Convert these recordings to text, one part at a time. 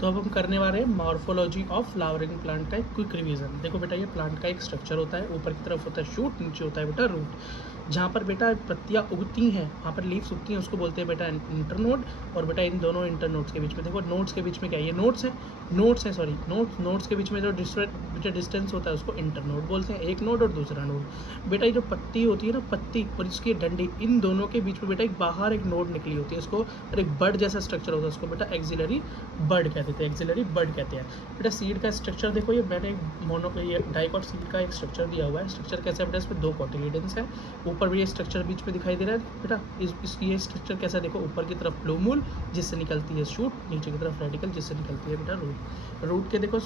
तो अब हम करने वाले हैं मॉर्फोलॉजी ऑफ फ्लावरिंग प्लांट का एक क्विक रिवीजन। देखो बेटा, ये प्लांट का एक स्ट्रक्चर होता है, ऊपर की तरफ होता है शूट, नीचे होता है बेटा रूट। जहाँ पर बेटा पत्तियाँ उगती हैं, वहाँ पर लीव्स उगती हैं, उसको बोलते हैं बेटा इंटरनोड। और बेटा इन दोनों इंटरनोड्स के बीच में देखो, नोड्स के बीच में क्या है, ये नोड्स के बीच में जो डिस्टेंस होता है उसको इंटरनोड बोलते हैं, एक नोड और दूसरा नोड। बेटा ये जो पत्ती होती है ना, पत्ती और इसकी डंडी, इन दोनों के बीच में बेटा एक बाहर एक नोड निकली होती है, उसको और एक बड जैसा स्ट्रक्चर होता है, उसको बेटा एक्सिलरी बड कहते हैं। बेटा सीड का स्ट्रक्चर देखो, ये मैंने ये डाइकॉट सीड का एक स्ट्रक्चर दिया हुआ है। स्ट्रक्चर कैसा है बेटा, इसमें 2 कोटिलिडन्स है, ऊपर भी ये स्ट्रक्चर बीच में दिखाई दे रहा है बेटा। ये स्ट्रक्चर कैसा देखो, ऊपर की तरफ प्लूमूल जिससे निकलती है शूट, नीचे की तरफ रेडिकल जिससे निकलती है बेटा रूट। रूट के देखो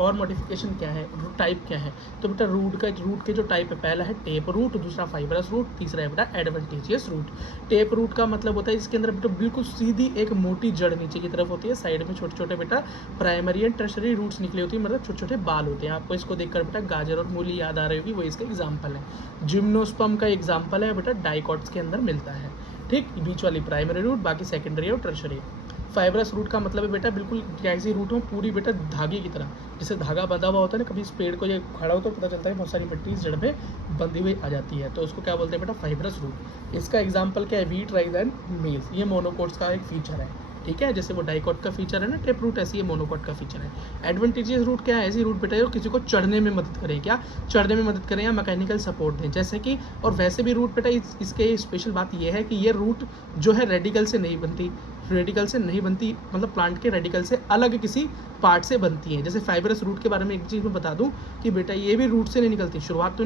और मॉडिफिकेशन क्या है, रूट टाइप क्या है, तो बेटा रूट के जो टाइप है, पहला है टेप रूट, दूसरा फाइबरस रूट, तीसरा है बेटा एडवेंटिजियस रूट। टेप रूट का मतलब होता है इसके अंदर बेटा बिल्कुल सीधी एक मोटी जड़ नीचे की तरफ होती है, साइड में छोटे छोटे बेटा प्राइमरी एंड टर्शरी रूट्स निकले होती है, मतलब छोटे छोटे बाल होते हैं। आपको इसको देखकर बेटा गाजर और मूली याद आ रही होगी, वो इसका एग्जाम्पल है। जिम्नोस्पर्म का एग्जाम्पल है बेटा, डाइकॉट्स के अंदर मिलता है। ठीक, बीच वाली प्राइमरी रूट, बाकी सेकेंडरी और टर्शरी। फाइबरस रूट का मतलब है बेटा बिल्कुल कैसी रूट हो, पूरी बेटा धागे की तरह, जैसे धागा बंधा हुआ होता है ना, कभी इस पेड़ को ये खड़ा हो तो पता चलता है बहुत सारी मिट्टी इस जड़ में बंधी हुई आ जाती है, तो उसको क्या बोलते हैं बेटा, फाइबरस रूट। इसका एग्जाम्पल क्या है, वीट, राइस एंड मेज, ये मोनोकोट्स का एक फीचर है। ठीक है, जैसे वो डाइकॉट का फीचर है ना टेप रूट, ऐसी ये मोनोकोट का फीचर है। एडवेंटिजियस रूट क्या है, ऐसी रूट बेटा जो किसी को चढ़ने में मदद करें, क्या चढ़ने में मदद करें या मैकेनिकल सपोर्ट दें, जैसे कि। और वैसे भी रूट बेटा इसके स्पेशल बात ये है कि ये रूट जो है रेडिकल से नहीं बनती, मतलब प्लांट के रेडिकल से अलग किसी पार्ट से बनती है। जैसे फाइबरस रूट के बारे में एक चीज़ मैं बता दूं कि बेटा ये भी रूट से नहीं निकलती, शुरुआत तो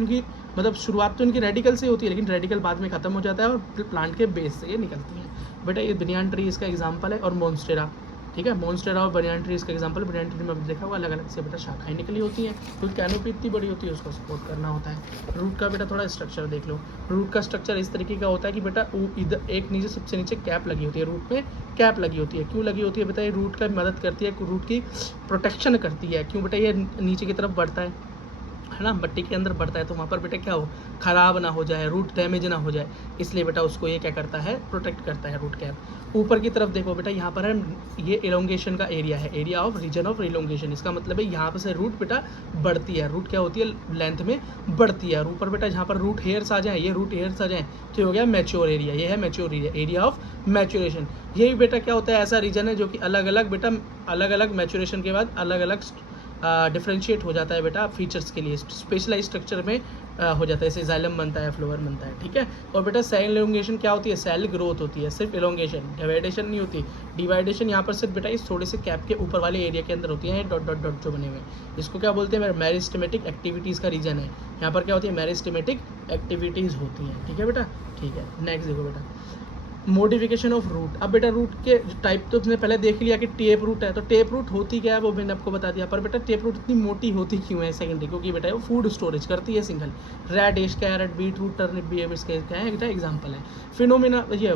इनकी रेडिकल से होती है, लेकिन रेडिकल बाद में खत्म हो जाता है और प्लांट के बेस से ये निकलती है। बेटा ये बनियान ट्री इसका एग्जाम्पल है, और मोन्स्टेरा। ठीक है, मोन्स्टेरा और बनियान ट्री इसका एग्जाम्पल। बनियान ट्री में अभी देखा हुआ अलग अलग से बेटा शाखाएं निकली होती हैं, क्योंकि कैनोपी इतनी बड़ी होती है, उसको सपोर्ट करना होता है। रूट का बेटा थोड़ा स्ट्रक्चर देख लो। रूट का स्ट्रक्चर इस तरीके का होता है कि बेटा इधर एक नीचे, सबसे नीचे कैप लगी होती है, रूट में कैप लगी होती है। क्यों लगी होती है बेटा, ये रूट का मदद करती है, रूट की प्रोटेक्शन करती है। क्यों बेटा, ये नीचे की तरफ बढ़ता है ना, मट्टी के अंदर बढ़ता है, तो वहाँ पर बेटा क्या हो, खराब ना हो जाए, रूट डैमेज ना हो जाए, इसलिए बेटा उसको ये क्या करता है, प्रोटेक्ट करता है रूट कैप। ऊपर की तरफ देखो बेटा, यहाँ पर है ये इलोंगेशन का एरिया है, area of region of elongation. इसका मतलब है यहाँ पर से रूट बेटा बढ़ती है, रूट क्या होती है, लेंथ में बढ़ती है। और ऊपर बेटा जहाँ पर रूट हेयर्स आ जाए, ये रूट हेयर्स आ जाए तो हो गया मैच्योर एरिया, ये है mature area, area of maturation. यही बेटा क्या होता है, ऐसा रीजन है जो कि अलग अलग मैच्योरेशन के बाद अलग अलग डिफ्रेंशिएट हो जाता है बेटा फीचर्स के लिए, स्पेशलाइज स्ट्रक्चर में हो जाता है, जैसे जाइलम बनता है, फ्लोवर बनता है। ठीक है, और बेटा सेल इलोंगेशन क्या होती है, सेल ग्रोथ होती है, सिर्फ इलोंगेशन, डिवाइडेशन नहीं होती। डिवाइडेशन यहाँ पर सिर्फ बेटा इस थोड़े से कैप के ऊपर वाले एरिया के अंदर होती है, डॉट डॉट डॉट जो बने हुए, इसको क्या बोलते हैं, मेरिस्टेमेटिक एक्टिविटीज़ का रीजन है। यहाँ पर क्या होती है, मेरिस्टेमेटिक एक्टिविटीज़ होती हैं। ठीक है बेटा, ठीक है। नेक्स्ट देखो बेटा, मॉडिफिकेशन ऑफ रूट। अब बेटा रूट के टाइप तो तुमने पहले देख लिया कि टेप रूट है, तो टेप रूट होती क्या है वो मैंने आपको बता दिया। पर बेटा टेप रूट इतनी मोटी होती क्यों है, सेकेंडरी, क्योंकि बेटा वो फूड स्टोरेज करती है single. Radish, carrot, beet root, turnip भी इसके क्या है बेटा एग्जाम्पल है। फिनोमिना, ये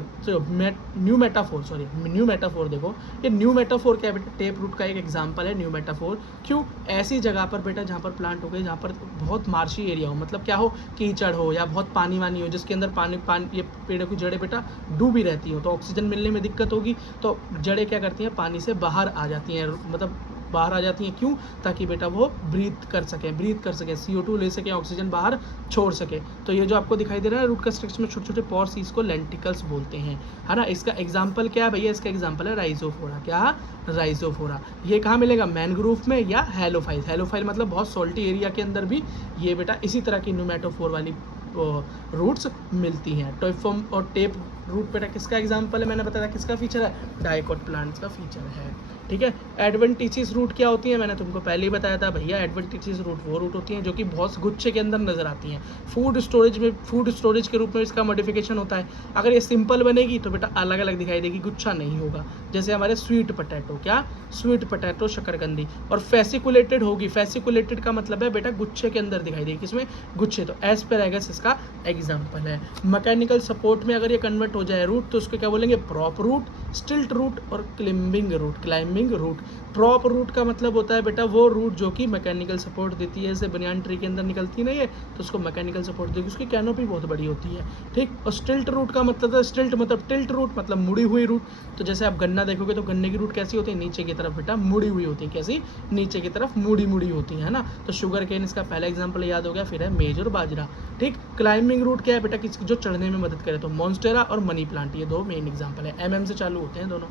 न्यू मेटाफोर देखो, ये न्यू मेटाफोर क्या है बेटा, टेप रूट का एक एग्जाम्पल है न्यू मेटाफोर। क्यों, ऐसी जगह पर बेटा जहाँ पर प्लांट हो गए, जहाँ पर बहुत मार्शी एरिया हो, मतलब क्या हो, कीचड़ हो या बहुत पानी वानी हो, जिसके अंदर पानी ये पेड़ की जड़ें बेटा डूबी रहती हो, तो ऑक्सीजन मिलने में दिक्कत होगी, तो जड़ें क्या करती हैं, पानी से बाहर आ जाती हैं, मतलब बाहर आ जाती हैं। क्यों, ताकि बेटा वो ब्रीथ कर सकें, CO2 ले सकें, ऑक्सीजन बाहर छोड़ सके। तो ये जो आपको दिखाई दे रहा है रूट का स्ट्रक्चर में छोटे छोटे पोर्स, इसको लेंटिकल्स बोलते हैं, है ना। इसका एग्जाम्पल क्या है भैया, इसका एग्जाम्पल है राइजोफोरा। क्या, राइजोफोरा। ये कहाँ मिलेगा, मैनग्रोव में या हेलोफाइल। हेलोफाइल मतलब बहुत सॉल्टी एरिया के अंदर भी ये बेटा इसी तरह की न्यूमेटोफोर वाली रूट्स मिलती हैं। टॉइफॉर्म और टेप रूट बेटा किसका एग्जाम्पल है, मैंने बताया किसका फीचर है, डाइकॉट प्लांट्स का फीचर है। ठीक है, एडवेंटिशियस रूट क्या होती है, मैंने तुमको पहले ही बताया था भैया, एडवेंटिशियस रूट वो रूट होती हैं जो कि बहुत गुच्छे के अंदर नजर आती हैं। फूड स्टोरेज के रूप में इसका मॉडिफिकेशन होता है। अगर ये सिंपल बनेगी तो बेटा अलग अलग दिखाई देगी, गुच्छा नहीं होगा, जैसे हमारे स्वीट पोटैटो, क्या, स्वीट पोटैटो, शकरकंदी। और फेसिकुलेटेड होगी, फेसिकुलेटेड का मतलब है बेटा गुच्छे के अंदर दिखाई देगी, किसमें, गुच्छे। तो एस्पेरेगस इसका एग्जाम्पल है। मैकेनिकल सपोर्ट में अगर ये कन्वर्ट हो जाए रूट तो उसको क्या बोलेंगे, प्रॉप रूट, स्टिल्ट रूट और climbing root. Climbing root, prop root का मतलब होता है बेटा वो रूट जो कि मैकेनिकल सपोर्ट देती है, जैसे बनियान ट्री के अंदर निकलती नहीं है तो उसको मैकेनिकल सपोर्ट देगी, उसकी कैनोपी बहुत बड़ी होती है, ठीक। और स्टिल्ट रूट का मतलब है, स्टिल्ट मतलब टिल्ट रूट मतलब मुड़ी हुई रूट। तो जैसे आप गन्ना देखोगे तो गन्ने की रूट कैसी होती है, नीचे की तरफ बेटा मुड़ी हुई होती है, कैसी, नीचे की तरफ मुड़ी मुड़ी होती है ना। तो शुगर केन इसका पहला एग्जाम्पल याद हो गया। फिर है मेज और बाजरा, ठीक। क्लाइंबिंग रूट क्या है बेटा, किसी जो चढ़ने में मदद करे, तो मॉन्स्टेरा और मनी प्लांट, ये दो मेन एग्जाम्पल है, एमएम से चालू होते हैं दोनों,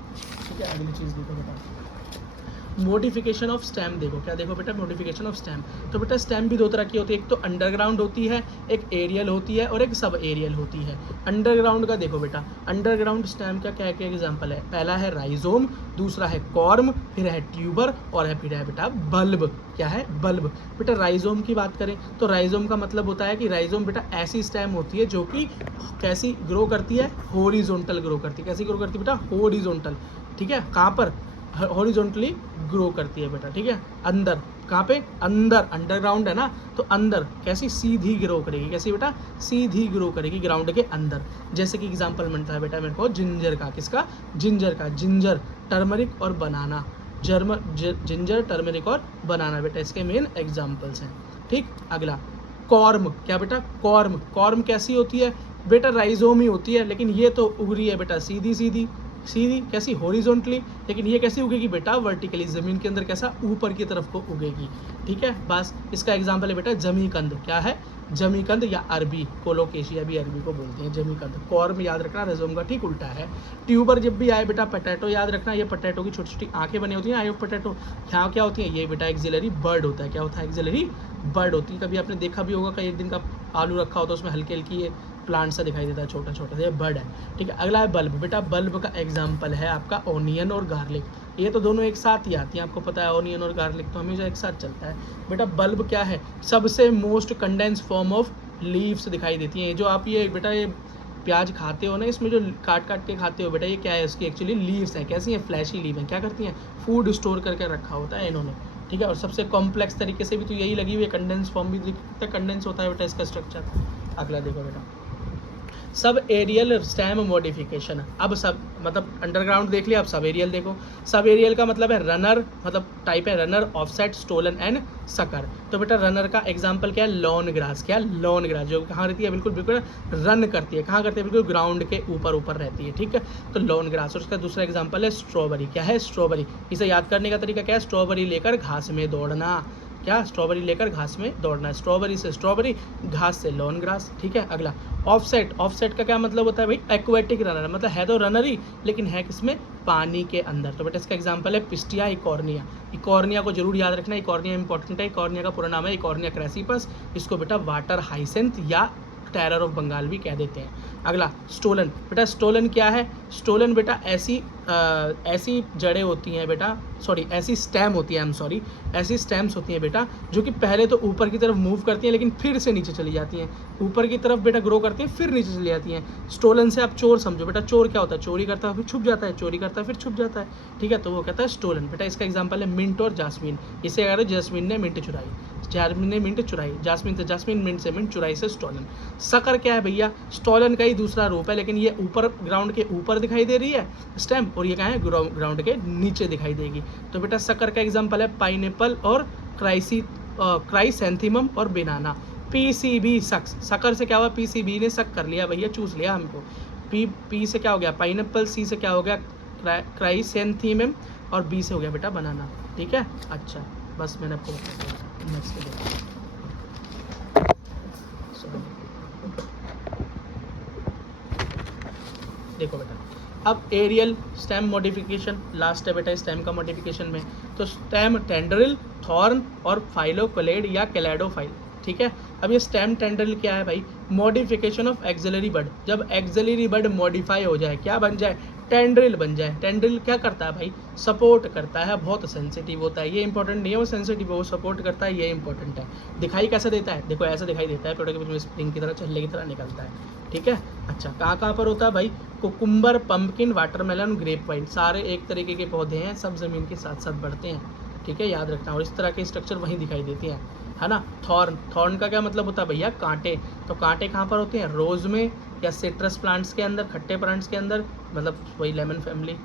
ठीक है। अगली चीज़ देखो बेटा, मॉडिफिकेशन ऑफ स्टेम देखो, क्या देखो बेटा, मॉडिफिकेशन ऑफ स्टेम। तो बेटा स्टेम भी दो तरह की होती है, एक तो अंडरग्राउंड होती है, एक एरियल होती है और एक सब एरियल होती है। अंडरग्राउंड का देखो बेटा, अंडरग्राउंड स्टेम का क्या क्या एग्जांपल है, पहला है राइजोम, दूसरा है कॉर्म, फिर है ट्यूबर और फिर है बेटा बल्ब। क्या है, बल्ब। बेटा राइजोम की बात करें तो राइजोम का मतलब होता है कि राइजोम बेटा ऐसी स्टेम होती है जो कि कैसी ग्रो करती है, हॉरिजॉन्टल ग्रो करती है। कैसी ग्रो करती है बेटा, हॉरिजॉन्टल, ठीक है। कहाँ पर, हॉरिजॉन्टली ग्रो करती है बेटा, ठीक है। अंदर, कहाँ पे, अंदर, अंडरग्राउंड है ना, तो अंदर कैसी, सीधी ग्रो करेगी, कैसी बेटा, सीधी ग्रो करेगी ग्राउंड के अंदर। जैसे कि एग्जांपल मिलता है बेटा मेरे को जिंजर का, किसका, जिंजर का, जिंजर, टर्मरिक और बनाना, जिंजर, टर्मरिक और बनाना बेटा इसके मेन एग्जाम्पल्स हैं, ठीक। अगला कॉर्म, क्या बेटा, कॉर्म। कॉर्म कैसी होती है बेटा, राइजोम ही होती है, लेकिन ये तो उग रही है बेटा सीधी सीधी, सीधी कैसी, हॉरिजॉन्टली, लेकिन ये कैसी उगेगी बेटा, वर्टिकली, जमीन के अंदर कैसा, ऊपर की तरफ को उगेगी, ठीक है। बस इसका एग्जांपल है बेटा जमीकंद, क्या है, जमीकंद या अरबी, कोलोकेशिया भी अरबी को बोलते हैं, जमीकंद। कॉर्म याद रखना, रेजोम का ठीक उल्टा है। ट्यूबर जब भी आए बेटा, पोटैटो याद रखना, ये पोटैटो की छोटी छोटी आंखें बनी होती हैं, आई ऑफ पोटैटो। यहाँ क्या होती है, ये बेटा एक्सिलरी बर्ड होता है, क्या होता है, एक्सिलरी बर्ड होती है। कभी आपने देखा भी होगा, कई एक दिन का आलू रखा होता है उसमें हल्की हल्की ये प्लांट सा दिखाई देता है, छोटा छोटा, ये बर्ड है, ठीक है। अगला है बल्ब। बेटा बल्ब का एग्जाम्पल है आपका ऑनियन और गार्लिक, ये तो दोनों एक साथ ही आती हैं, आपको पता है ऑनियन और गार्लिक तो हमेशा एक साथ चलता है। बेटा बल्ब क्या है, सबसे most condense form of leaves दिखाई देती हैं। जो आप ये बेटा ये प्याज खाते हो ना, इसमें जो काट काट के खाते हो बेटा, ये क्या है, इसकी एक्चुअली लीव्स हैं, कैसी हैं, फ्लैशी लीव हैं। क्या करती हैं, फूड स्टोर करके रखा होता है इन्होंने, ठीक है। और सबसे कॉम्प्लेक्स तरीके से भी तो यही लगी हुई है, कंडेंस फॉर्म भी दिखता है, कंडेंस होता है बेटा इसका स्ट्रक्चर। अगला देखो बेटा, सब एरियल स्टेम मॉडिफिकेशन। अब सब मतलब अंडरग्राउंड देख लिया, अब सब एरियल देखो। सब एरियल का मतलब है रनर, मतलब टाइप है runner, offset, stolon and sucker. तो बेटा रनर का एग्जांपल क्या है, लॉन ग्रास। क्या, लॉन ग्रास, जो कहाँ रहती है, बिल्कुल बिल्कुल रन करती है, कहाँ करती है, बिल्कुल ग्राउंड के ऊपर ऊपर रहती है, ठीक है। तो लॉन ग्रास। और उसका दूसरा एग्जाम्पल है स्ट्रॉबेरी। क्या है, स्ट्रॉबेरी। इसे याद करने का तरीका क्या है, स्ट्रॉबेरी लेकर घास में दौड़ना। क्या, स्ट्रॉबेरी लेकर घास में दौड़ना है, स्ट्रॉबेरी से स्ट्रॉबेरी, घास से लॉन ग्रास, ठीक है। अगला ऑफसेट। ऑफसेट का क्या मतलब होता है भाई, एक्वेटिक रनर, मतलब है तो रनर ही लेकिन है किसमें, पानी के अंदर। तो बेटा इसका एग्जांपल है पिस्टिया इकॉर्निया। इकॉर्निया को जरूर याद रखना, इकॉर्निया इंपॉर्टेंट है। इकॉर्निया का पूरा नाम है इकॉर्निया क्रेसिपस, इसको बेटा वाटर हाइसेंथ या टेरर ऑफ बंगाल भी कह देते हैं। अगला स्टोलन। बेटा स्टोलन क्या है, स्टोलन बेटा ऐसी जड़ें होती हैं बेटा, सॉरी ऐसी स्टेम होती है, ऐसी स्टेम्स होती हैं बेटा जो कि पहले तो ऊपर की तरफ मूव करती हैं लेकिन फिर से नीचे चली जाती हैं, ऊपर की तरफ बेटा ग्रो करती हैं फिर नीचे चली जाती हैं। स्टोलन से आप चोर समझो बेटा, चोर क्या होता है, चोरी करता है फिर छुप जाता है, चोरी करता है फिर छुप जाता है, ठीक है। तो वो कहता है स्टोलन। बेटा इसका एग्जाम्पल है मिंट और जास्मीन। इसे अगर जैस्मीन ने मिंट चुराई, जास्मीन ने मिंट चुराई, जास्मीन से जास्मीन, मिंट से मिंट, चुराई से स्टोलन। सकर क्या है भैया, स्टोलन का ही दूसरा रूप है, लेकिन ये ऊपर ग्राउंड के ऊपर दिखाई दे रही है स्टेम, और ये कहाँ है, ग्राउंड के नीचे दिखाई देगी। तो बेटा सकर का एग्जांपल है पाइनएप्पल और क्राइसैंथेमम और बनाना। पीसीबी सक्स, सकर से क्या हुआ, पीसीबी ने सक कर लिया भैया, चूस लिया हमको। पी से क्या हो गया, पाइनएप्पल, सी से क्या हो गया, क्राइसैंथेमम, और बी से हो गया बेटा बनाना, ठीक है। अच्छा बस मैंने आपको बता दिया। नेक्स्ट देखो बेटा, अब एरियल स्टेम मॉडिफिकेशन लास्ट है बेटा स्टेम का मॉडिफिकेशन में। तो स्टेम टेंड्रिल, थॉर्न और फाइलोकोलेड या कैलेडोफाइल, ठीक है। अब ये स्टेम टेंड्रिल क्या है भाई, मॉडिफिकेशन ऑफ एक्सिलरी बड। जब एक्सिलरी बड मॉडिफाई हो जाए, क्या बन जाए, टेंड्रिल बन जाए। टेंड्रिल क्या करता है भाई, सपोर्ट करता है, बहुत सेंसिटिव होता है, ये इंपॉर्टेंट नहीं है वो सेंसिटिव है, वो सपोर्ट करता है, ये इंपॉर्टेंट है। दिखाई कैसे देता है, देखो ऐसा दिखाई देता है, पेड़ों के बीच में स्प्रिंग की तरह, छल्ले की तरह निकलता है, ठीक है। अच्छा कहाँ पर होता है भाई, cucumber, pumpkin, watermelon, grape vine, सारे एक तरीके के पौधे हैं, सब जमीन के साथ साथ बढ़ते हैं, ठीक है, याद रखना। और इस तरह के स्ट्रक्चर वहीं दिखाई देते हैं, है ना। थॉर्न, थॉर्न का क्या मतलब होता है भैया, कांटे। तो कांटे कहाँ पर होते हैं, रोज में, या सिट्रस प्लांट्स के अंदर, खट्टे प्लांट्स के अंदर, मतलब वही लेमन फैमिली,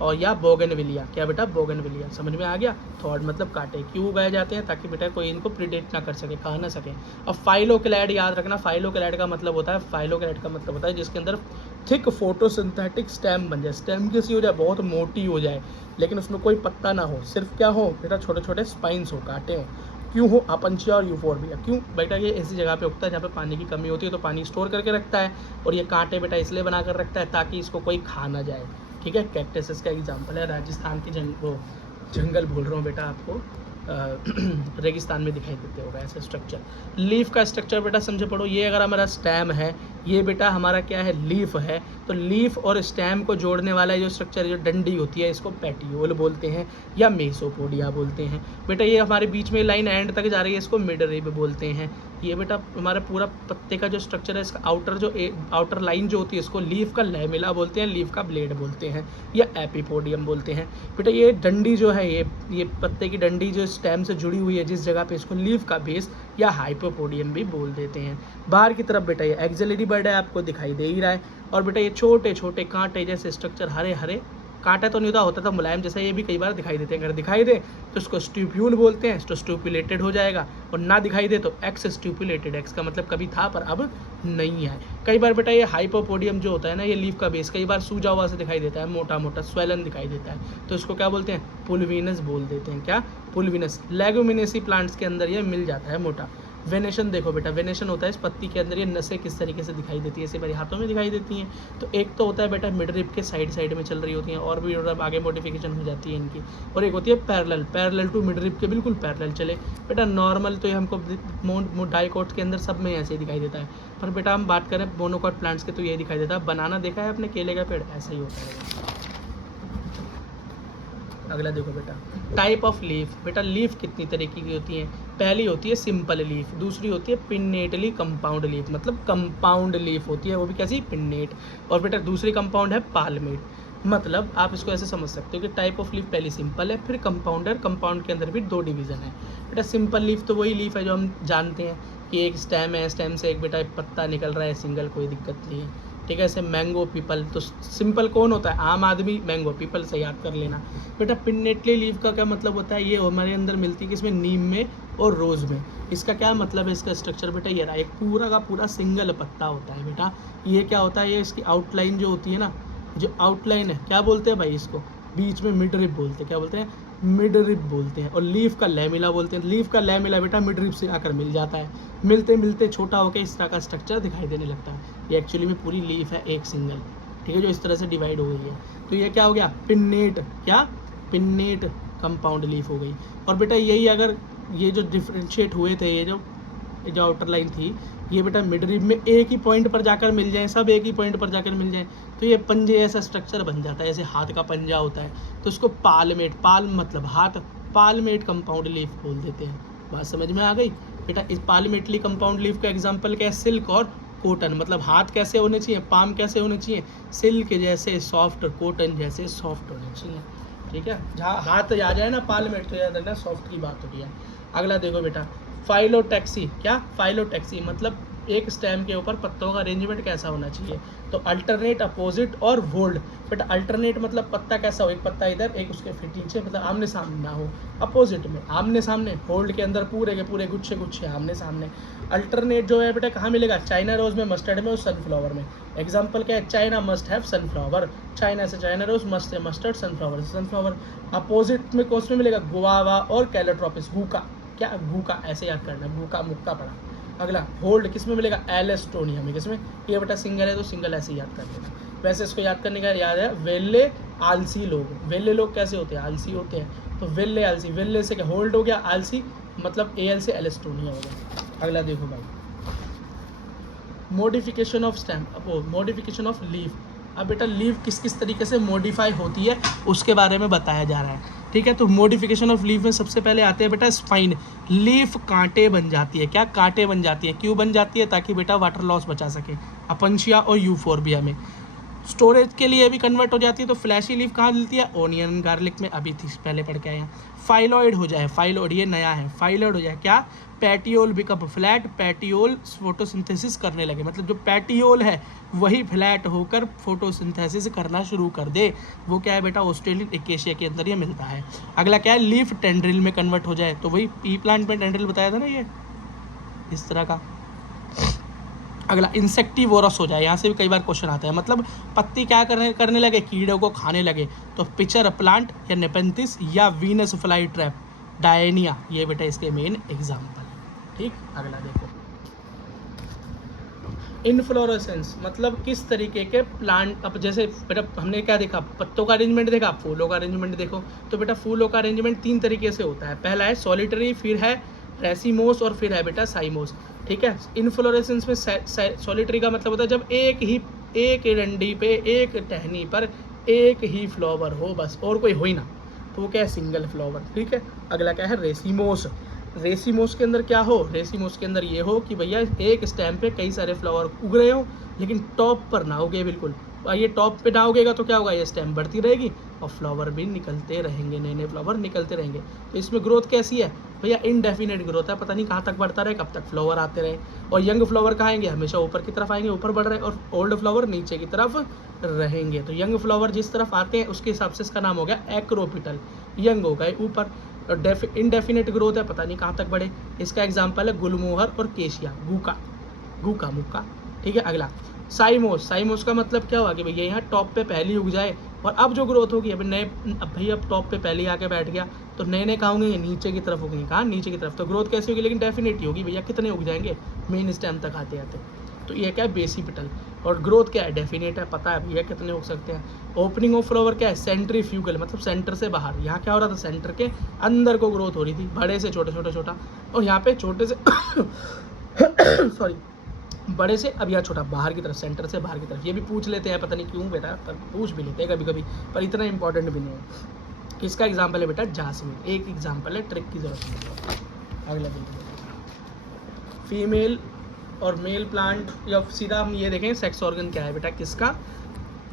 और या बोगनविलिया, क्या बेटा बोगनविलिया, समझ में आ गया। थॉर्ड मतलब कांटे क्यों उगाए जाते हैं, ताकि बेटा कोई इनको प्रिडेट ना कर सके, खा ना सके। अब फाइलोक्लैड याद रखना, फाइलोक्लैड का मतलब होता है, फाइलोक्लैड का मतलब होता है जिसके अंदर थिक फोटोसिंथेटिक स्टेम बन जाए, स्टेम कैसी हो जाए, बहुत मोटी हो जाए, लेकिन उसमें कोई पत्ता ना हो, सिर्फ क्या हो बेटा, छोटे छोटे स्पाइंस हो, कांटे हैं। क्यों हो, अपंचिया और यूफोर्बिया, क्यों बेटा, ये ऐसी जगह पे उगता है जहाँ पे पानी की कमी होती है, तो पानी स्टोर करके रखता है, और ये कांटे बेटा इसलिए बना कर रखता है ताकि इसको कोई खा ना जाए। ठीक है, कैक्टस का एग्जाम्पल है, राजस्थान की जंगल बोल रहा हूँ बेटा आपको, रेगिस्तान में दिखाई देते होगा ऐसे स्ट्रक्चर। लीफ का स्ट्रक्चर बेटा समझे पढ़ो, ये अगर हमारा स्टेम है, ये बेटा हमारा क्या है, लीफ है, तो लीफ और स्टेम को जोड़ने वाला जो स्ट्रक्चर, जो डंडी होती है, इसको पेटियोल बोलते हैं या मेसोपोडिया बोलते हैं। बेटा ये हमारे बीच में लाइन एंड तक जा रही है, इसको मिड रिब बोलते हैं। ये बेटा हमारा पूरा पत्ते का जो स्ट्रक्चर है, इसका आउटर लाइन जो होती है, इसको लीफ का लैमेला बोलते हैं, लीफ का ब्लेड बोलते हैं या एपिपोडियम बोलते हैं। बेटा ये डंडी जो है, ये पत्ते की डंडी जो स्टेम से जुड़ी हुई है जिस जगह पे, इसको लीफ का बेस या हाइपोपोडियम भी बोल देते हैं। बाहर की तरफ बेटा ये एक्सिलरी बर्ड है, आपको दिखाई दे ही रहा है, और बेटा ये छोटे छोटे कांटे जैसे स्ट्रक्चर, हरे हरे, कांटा तो नहीं होता था मुलायम जैसा, ये भी कई बार दिखाई देते हैं। अगर दिखाई दे तो इसको स्ट्यूप्यूल बोलते हैं, तो स्ट्यूपुलेटेड हो जाएगा, और ना दिखाई दे तो एक्स स्ट्यूपुलेटेड, एक्स का मतलब कभी था पर अब नहीं है। कई बार बेटा ये हाइपोपोडियम जो होता है ना, ये लीफ का बेस कई बार सूजा हुआ से दिखाई देता है, मोटा मोटा स्वेलन दिखाई देता है, तो इसको क्या बोलते हैं, पुलविनस बोल देते हैं। क्या, पुलविनस। लेगुमिनेसी प्लांट्स के अंदर ये मिल जाता है मोटा। वेनेशन देखो बेटा, वेनेशन होता है इस पत्ती के अंदर, ये नसें किस तरीके से दिखाई देती है, ऐसे मेरे हाथों में दिखाई देती हैं। तो एक तो होता है बेटा मिड रिब के साइड में चल रही होती हैं, और भी आगे मॉडिफिकेशन हो जाती है इनकी, और एक होती है पैरेलल टू मिड रिब के बिल्कुल पैरेलल चले। बेटा नॉर्मल तो ये हमको डाइकोट के अंदर सब में ऐसे ही दिखाई देता है, पर बेटा हम बात करें मोनोकॉट प्लांट्स के तो ये दिखाई देता है। बनाना देखा है अपने केले का पेड़, ऐसा ही होता है। अगला देखो बेटा, टाइप ऑफ लीफ। बेटा लीफ कितनी तरीके की होती हैं, पहली होती है सिंपल लीफ, दूसरी होती है पिन्नेटली कंपाउंड लीफ, मतलब कंपाउंड लीफ होती है, वो भी कैसी, पिन्नेट, और बेटा दूसरी कंपाउंड है पाल्मेट। मतलब आप इसको ऐसे समझ सकते हो कि टाइप ऑफ लीफ पहली सिंपल है, फिर कंपाउंडर, कंपाउंड के अंदर भी दो डिवीज़न है। बेटा सिंपल लीफ तो वही लीफ है जो हम जानते हैं कि एक स्टेम है, स्टेम से एक बेटा एक पत्ता निकल रहा है सिंगल, कोई दिक्कत नहीं है। ठीक है, ऐसे मैंगो पीपल, तो सिंपल कौन होता है, आम आदमी, मैंगो पीपल से याद कर लेना। बेटा पिन्नेटली लीफ का क्या मतलब होता है, ये हमारे अंदर मिलती है किसमें, नीम में और रोज़ में। इसका क्या मतलब है, इसका स्ट्रक्चर बेटा ये रहा, एक पूरा का पूरा सिंगल पत्ता होता है बेटा। ये क्या होता है, ये इसकी आउटलाइन जो होती है ना, जो आउटलाइन है, क्या बोलते हैं भाई इसको, बीच में मिड रिब बोलते हैं, क्या बोलते हैं, मिड रिब बोलते हैं, और लीफ का लैमिला बोलते हैं। लीफ का लैमिला बेटा मिड रिब से आकर मिल जाता है, मिलते मिलते छोटा होकर इस तरह का स्ट्रक्चर दिखाई देने लगता है। ये एक्चुअली में पूरी लीफ है एक सिंगल, ठीक है, जो इस तरह से डिवाइड हो गई है। तो ये क्या हो गया, पिन्नेट, क्या, पिन्नेट कंपाउंड लीफ हो गई। और बेटा यही अगर ये जो डिफ्रेंशिएट हुए थे, ये जो आउटर लाइन थी, ये बेटा मिड रिब में एक ही पॉइंट पर जाकर मिल जाए, सब एक ही पॉइंट पर जाकर मिल जाए, तो ये पंजे ऐसा स्ट्रक्चर बन जाता है, जैसे हाथ का पंजा होता है, तो उसको पालमेट, पाल मतलब हाथ, पालमेट कंपाउंड लीफ बोल देते हैं। बात समझ में आ गई बेटा। इस पालमेटली कंपाउंड लीफ का एग्जाम्पल क्या है, सिल्क और कॉटन, मतलब हाथ कैसे होने चाहिए, पाम कैसे होने चाहिए, सिल्क जैसे सॉफ्ट, कॉटन जैसे सॉफ्ट होने चाहिए। ठीक है, जहाँ हाथ आ जाए ना पालमेट, तो याद रखना सॉफ्ट की बात हो रही है। अगला देखो बेटा, फाइलोटैक्सी। क्या, फाइलोटैक्सी मतलब एक स्टेम के ऊपर पत्तों का अरेंजमेंट कैसा होना चाहिए, तो अल्टरनेट, अपोजिट और वोल्ड। बट अल्टरनेट मतलब पत्ता कैसा हो, एक पत्ता इधर एक उसके फिर नीचे, मतलब आमने सामने ना हो। अपोजिट में आमने सामने, होल्ड के अंदर पूरे के पूरे गुच्छे गुच्छे आमने सामने। अल्टरनेट जो है बेटा कहाँ मिलेगा, चाइना रोज में, मस्टर्ड में और सनफ्लावर में। एग्जाम्पल क्या है, China must have sunflower, China से चाइना रोज, मस्ट है मस्टर्ड, सनफ्लावर से सनफ्लावर। अपोजिट में कौन में मिलेगा, गुआवा और कैलोट्रोपिस, गूका, क्या, गूका, ऐसे याद करना, गूका मुक्का पड़ा। अगला होल्ड किस में मिलेगा, एलेस्टोनिया में, किसमें, ये बेटा सिंगल है तो सिंगल ऐसे याद कर लेना। वैसे इसको याद करने का याद है, वेले आलसी लोग, वेले लोग कैसे होते हैं, आलसी होते हैं, तो वेले आलसी, वेले से क्या होल्ड हो गया, आलसी मतलब एल से एलेस्टोनिया हो गया। अगला देखो भाई, मॉडिफिकेशन ऑफ स्टेम, अब मॉडिफिकेशन ऑफ लीफ। अब बेटा लीफ किस किस तरीके से मॉडिफाई होती है उसके बारे में बताया जा रहा है। ठीक है, तो मॉडिफिकेशन ऑफ लीफ में सबसे पहले आते हैं बेटा स्पाइन। लीफ कांटे बन जाती है, क्या, कांटे बन जाती है, क्यों बन जाती है, ताकि बेटा वाटर लॉस बचा सके, अपंशिया और यूफोर्बिया में। स्टोरेज के लिए भी कन्वर्ट हो जाती है। तो फ्लैशी लीफ कहाँ मिलती है, ओनियन गार्लिक में, अभी थी पहले पढ़ के आए हैं। फाइलॉइड हो जाए, फाइलॉइड ये नया है, फाइलॉइड हो जाए क्या, petiole become flat, petiole photosynthesis करने लगे, मतलब जो पैटियोल है वही फ्लैट होकर फोटोसिंथेसिस करना शुरू कर दे, वो क्या है बेटा, ऑस्ट्रेलियन एकेशिया के अंदर ये मिलता है। अगला क्या है, लीफ टेंड्रिल में कन्वर्ट हो जाए, तो वही पी प्लांट में टेंड्रिल बताया था ना, ये इस तरह का। अगला इंसेक्टिवोरस हो जाए, यहाँ से भी कई बार क्वेश्चन आता है, मतलब पत्ती क्या करने लगे, कीड़ों को खाने लगे, तो पिचर प्लांट या नेपेंथिस या वीनस फ्लाई ट्रैप, डायनिया, ये बेटा इसके मेन एग्जाम्पल। ठीक, अगला देखो, इनफ्लोरेसेंस मतलब किस तरीके के प्लांट, अब जैसे बेटा हमने क्या देखा, पत्तों का अरेंजमेंट देखा, फूलों का अरेंजमेंट देखो, तो बेटा फूलों का अरेंजमेंट 3 तरीके से होता है, पहला है सॉलिटरी, फिर है रेसिमोस और फिर है बेटा साइमोस। ठीक है, इनफ्लोरेसेंस में सॉलिटरी का मतलब होता है जब एक डंडी पे, एक टहनी पर एक ही फ्लावर हो बस, और कोई हो ही ना, तो वो क्या है, सिंगल फ्लावर। ठीक है, अगला क्या है, रेसिमोस। रेसिमोस के अंदर क्या हो, रेसिमोस के अंदर ये हो कि भैया एक स्टेम पे कई सारे फ्लावर उग रहे हो, लेकिन टॉप पर ना उगे बिल्कुल, ये टॉप पे ना उगेगा तो क्या होगा, ये स्टेम बढ़ती रहेगी और फ्लावर भी निकलते रहेंगे, नए नए फ्लावर निकलते रहेंगे। तो इसमें ग्रोथ कैसी है भैया, इनडेफिनेट ग्रोथ है, पता नहीं कहाँ तक बढ़ता रहे, कब तक फ्लावर आते रहे, और यंग फ्लावर कहाँ आएंगे, हमेशा ऊपर की तरफ आएंगे, ऊपर बढ़ रहे, और ओल्ड फ्लावर नीचे की तरफ रहेंगे। तो यंग फ्लावर जिस तरफ आते हैं उसके हिसाब से इसका नाम हो गया एक्रोपिटल, यंग हो गए ऊपर, और इनडेफिनेट ग्रोथ है, पता नहीं कहाँ तक बढ़े। इसका एग्जाम्पल है गुलमोहर और केशिया, गूका मुक्का। ठीक है, अगला साइमोस। साइमोस का मतलब क्या हुआ कि भैया यहाँ टॉप पे पहली उग जाए, और अब जो ग्रोथ होगी, अब भैया अब टॉप पे पहले आके बैठ गया, तो नए नए कहाँ होंगे, नीचे की तरफ होंगे, कहाँ, नीचे की तरफ। तो ग्रोथ कैसी होगी, लेकिन डेफिनेटली होगी भैया, कितने उग जाएंगे मेन स्टेम तक आते आते। तो ये क्या है, बेसिपिटल, और ग्रोथ क्या है, डेफिनेट है, पता है भैया कितने उग सकते हैं। ओपनिंग ऑफ फ्लावर क्या है, सेंट्रीफ्यूगल, मतलब सेंटर से बाहर, यहाँ क्या हो रहा था, सेंटर के अंदर को ग्रोथ हो रही थी, बड़े से छोटा, और यहाँ पे छोटे से सॉरी, बड़े से अब यहाँ छोटा, बाहर की तरफ, सेंटर से बाहर की तरफ। ये भी पूछ लेते हैं, पता नहीं क्यों बेटा, पर पूछ भी लेते हैं कभी कभी, पर इतना इंपॉर्टेंट भी नहीं है। इसका एग्जाम्पल है बेटा जासमीन, एक एग्जाम्पल है, ट्रिक की जरूरत नहीं है। अगला देखिए, फीमेल और मेल प्लांट, या सीधा हम ये देखें सेक्स ऑर्गन क्या है बेटा, किसका,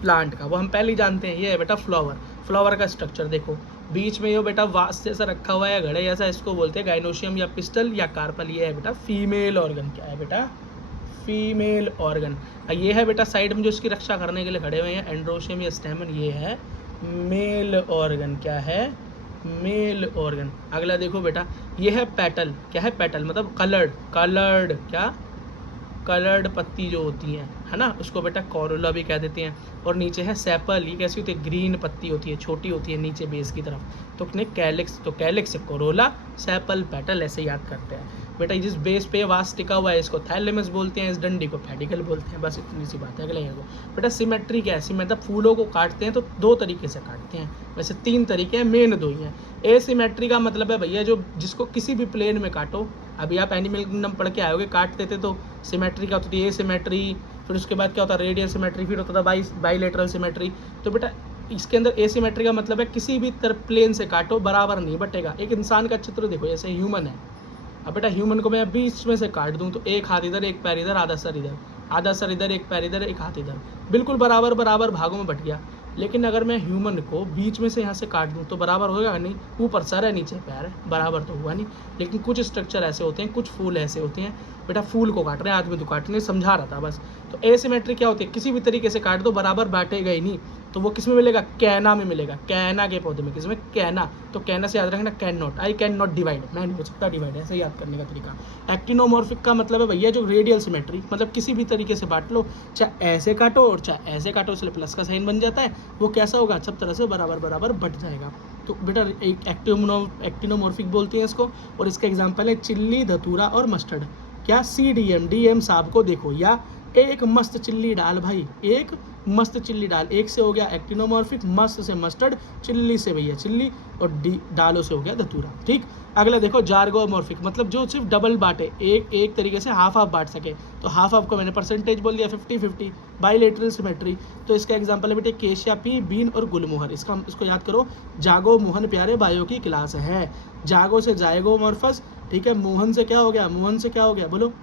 प्लांट का, वो हम पहले ही जानते हैं, ये है बेटा फ्लावर का स्ट्रक्चर देखो, बीच में ये बेटा वास जैसा रखा हुआ है, घड़े जैसा, इसको बोलते हैं गाइनोशियम या पिस्टल या कार्पल। ये है बेटा फीमेल ऑर्गन, क्या है बेटा, फीमेल ऑर्गन। ये है बेटा साइड में जो इसकी रक्षा करने के लिए खड़े हुए हैं, एंड्रोशियम या स्टेमन, ये है मेल ऑर्गन, क्या है, मेल ऑर्गन। अगला देखो बेटा, ये है पेटल, क्या है, पेटल मतलब कलर्ड क्या, कलर्ड पत्ती जो होती हैं, है ना, उसको बेटा कोरोला भी कह देते हैं। और नीचे है सेपल, ये कैसी होती है, ग्रीन पत्ती होती है, छोटी होती है नीचे बेस की तरफ, तो कैलिक्स, तो कैलिक्स से कोरोला, सेपल, पेटल, ऐसे याद करते हैं बेटा। जिस बेस पे वास टिका हुआ है इसको थैलेमस बोलते हैं, इस डंडी को पेडिकल बोलते हैं, बस इतनी सी बात है। अगले को बेटा सिमेट्री क्या है, मतलब फूलों को काटते हैं तो 2 तरीके से काटते हैं, वैसे 3 तरीके हैं, मेन 2 ही हैं। एसिमेट्री का मतलब है भैया जो जिसको किसी भी प्लेन में काटो, अभी आप एनिमल किंगडम पढ़ के आयोगे, काटते थे तो सिमेट्री क्या होती थी, एसिमेट्री, फिर उसके बाद क्या होता है, रेडियल सिमेट्री, फिर होता था बाईलेटरल सिमेट्री। तो बेटा इसके अंदर एसिमेट्री का मतलब है किसी भी तरफ प्लेन से काटो बराबर नहीं बटेगा। एक इंसान का चित्र देखो, जैसे ह्यूमन है, अब बेटा ह्यूमन को मैं बीच में से काट दूं तो एक हाथ इधर, एक पैर इधर, आधा सर इधर, एक पैर इधर, एक हाथ इधर, बिल्कुल बराबर भागों में बट गया। लेकिन अगर मैं ह्यूमन को बीच में से यहाँ से काट दूँ तो बराबर होगा नहीं, ऊपर सर है नीचे पैर है, बराबर तो हुआ नहीं। लेकिन कुछ स्ट्रक्चर ऐसे होते हैं, कुछ फूल ऐसे होते हैं, बेटा फूल को काट रहे हैं, आदमी तो काट नहीं, समझा रहा था बस। तो एसिमेट्री क्या होती है, किसी भी तरीके से काट दो बराबर बांटेगा ही नहीं, तो वो किस में मिलेगा, कैना में मिलेगा, कैना के पौधे में, किसमें, कैना। तो कैना से याद रखना, can not, I can not divide, मैं नहीं हो सकता डिवाइड, ऐसे याद करने का तरीका। एक्टिनोमॉर्फिक का मतलब है भैया जो रेडियल सिमेट्री, मतलब किसी भी तरीके से बांट लो, चाहे ऐसे काटो और चाहे ऐसे काटो, इसलिए प्लस का साइन बन जाता है, वो कैसा होगा, सब तरह से बराबर बट जाएगा। तो बेटा एक एक्टिनोमॉर्फिक बोलते हैं इसको। और इसका एग्जांपल है चिल्ली, धतूरा और मस्टर्ड। क्या, डीएम साहब को देखो, या एक मस्त चिल्ली डाल भाई, एक मस्त चिल्ली डाल, एक से हो गया एक्टिनोमॉर्फिक, मस्त से मस्टर्ड, चिल्ली से भैया चिल्ली, और डालो से हो गया धतूरा। ठीक, अगला देखो जार्गोमॉर्फिक, मतलब जो सिर्फ डबल बांटे, एक तरीके से हाफ बांट सके। तो हाफ को मैंने परसेंटेज बोल दिया 50-50। बाईलेटरल सिमेट्री, तो इसका एग्जांपल है बेटे केशिया, पी, बीन और गुलमोहर। इसको याद करो, जागो मोहन प्यारे बायो की क्लास है। जागो से जायगोमॉर्फस, ठीक है, मोहन से क्या हो गया, बोलो,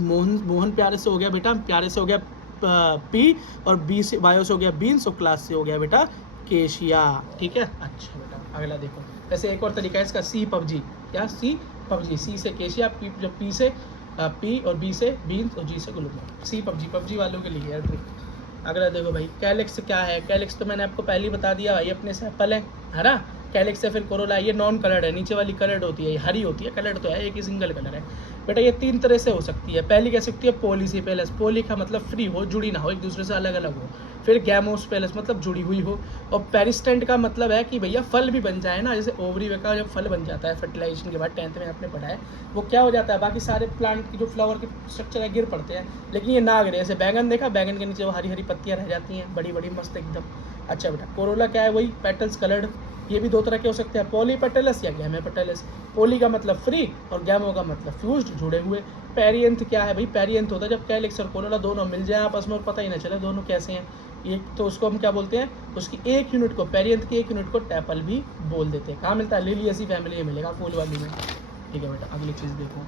मोहन प्यारे से हो गया बेटा, प्यारे से हो गया पी, और बी से बायो से हो गया बीन्स, और क्लास से हो गया बेटा केशिया। ठीक है, अच्छा बेटा अगला देखो। वैसे एक और तरीका है इसका, सी पबजी। क्या? सी पबजी। सी से केशिया, पी जब पी से पी, और बी से बीन्स, और जी से ग्लूकोन। सी पबजी, पबजी वालों के लिए है ट्रिक। अगला देखो भाई, कैलिक्स क्या है? कैलिक्स तो मैंने आपको पहले ही बता दिया भाई, अपने सेपल है ना। कैलिक्स से फिर कोरोला, ये नॉन कलर्ड है, नीचे वाली कलर्ड होती है, ये हरी होती है, कलर्ड तो है, एक ही सिंगल कलर है बेटा। ये 3 तरह से हो सकती है। पहली कैसे सकती है? पॉलीसेपेलस। पॉली का मतलब फ्री हो, जुड़ी ना हो, एक दूसरे से अलग अलग हो। फिर गैमोस्पेलस मतलब जुड़ी हुई हो। और पेरिस्टेंट का मतलब है कि भैया फल भी बन जाए ना, जैसे ओवरी का जब फल बन जाता है फर्टिलाइजेशन के बाद, 10th में आपने पढ़ा है, वो क्या हो जाता है, बाकी सारे प्लांट की जो फ्लावर के स्ट्रक्चर है गिर पड़ते हैं, लेकिन ये ना गिरे। जैसे बैंगन देखा, बैंगन के नीचे वो हरी हरी पत्तियाँ रह जाती हैं, बड़ी बड़ी मस्त एकदम। अच्छा बेटा, कोरोला क्या है? वही पेटल्स कलर्ड। ये भी 2 तरह के हो सकते हैं, पॉलीपेटलस या गैमेपेटलस। पॉली का मतलब फ्री, और गैमो का मतलब फ्यूज्ड, जुड़े हुए। पेरियंथ क्या है भाई? पेरियंथ होता है जब कैलिक्स और कोरोला दोनों मिल जाए आपस में और पता ही ना चले दोनों कैसे हैं। एक तो उसको हम क्या बोलते हैं, उसकी एक यूनिट को, पेरियंथ की एक यूनिट को टैपल भी बोल देते हैं। कहाँ मिलता है? लिलियसी फैमिली में मिलेगा, फूल वाली में। ठीक है बेटा, अगली चीज़ देखो,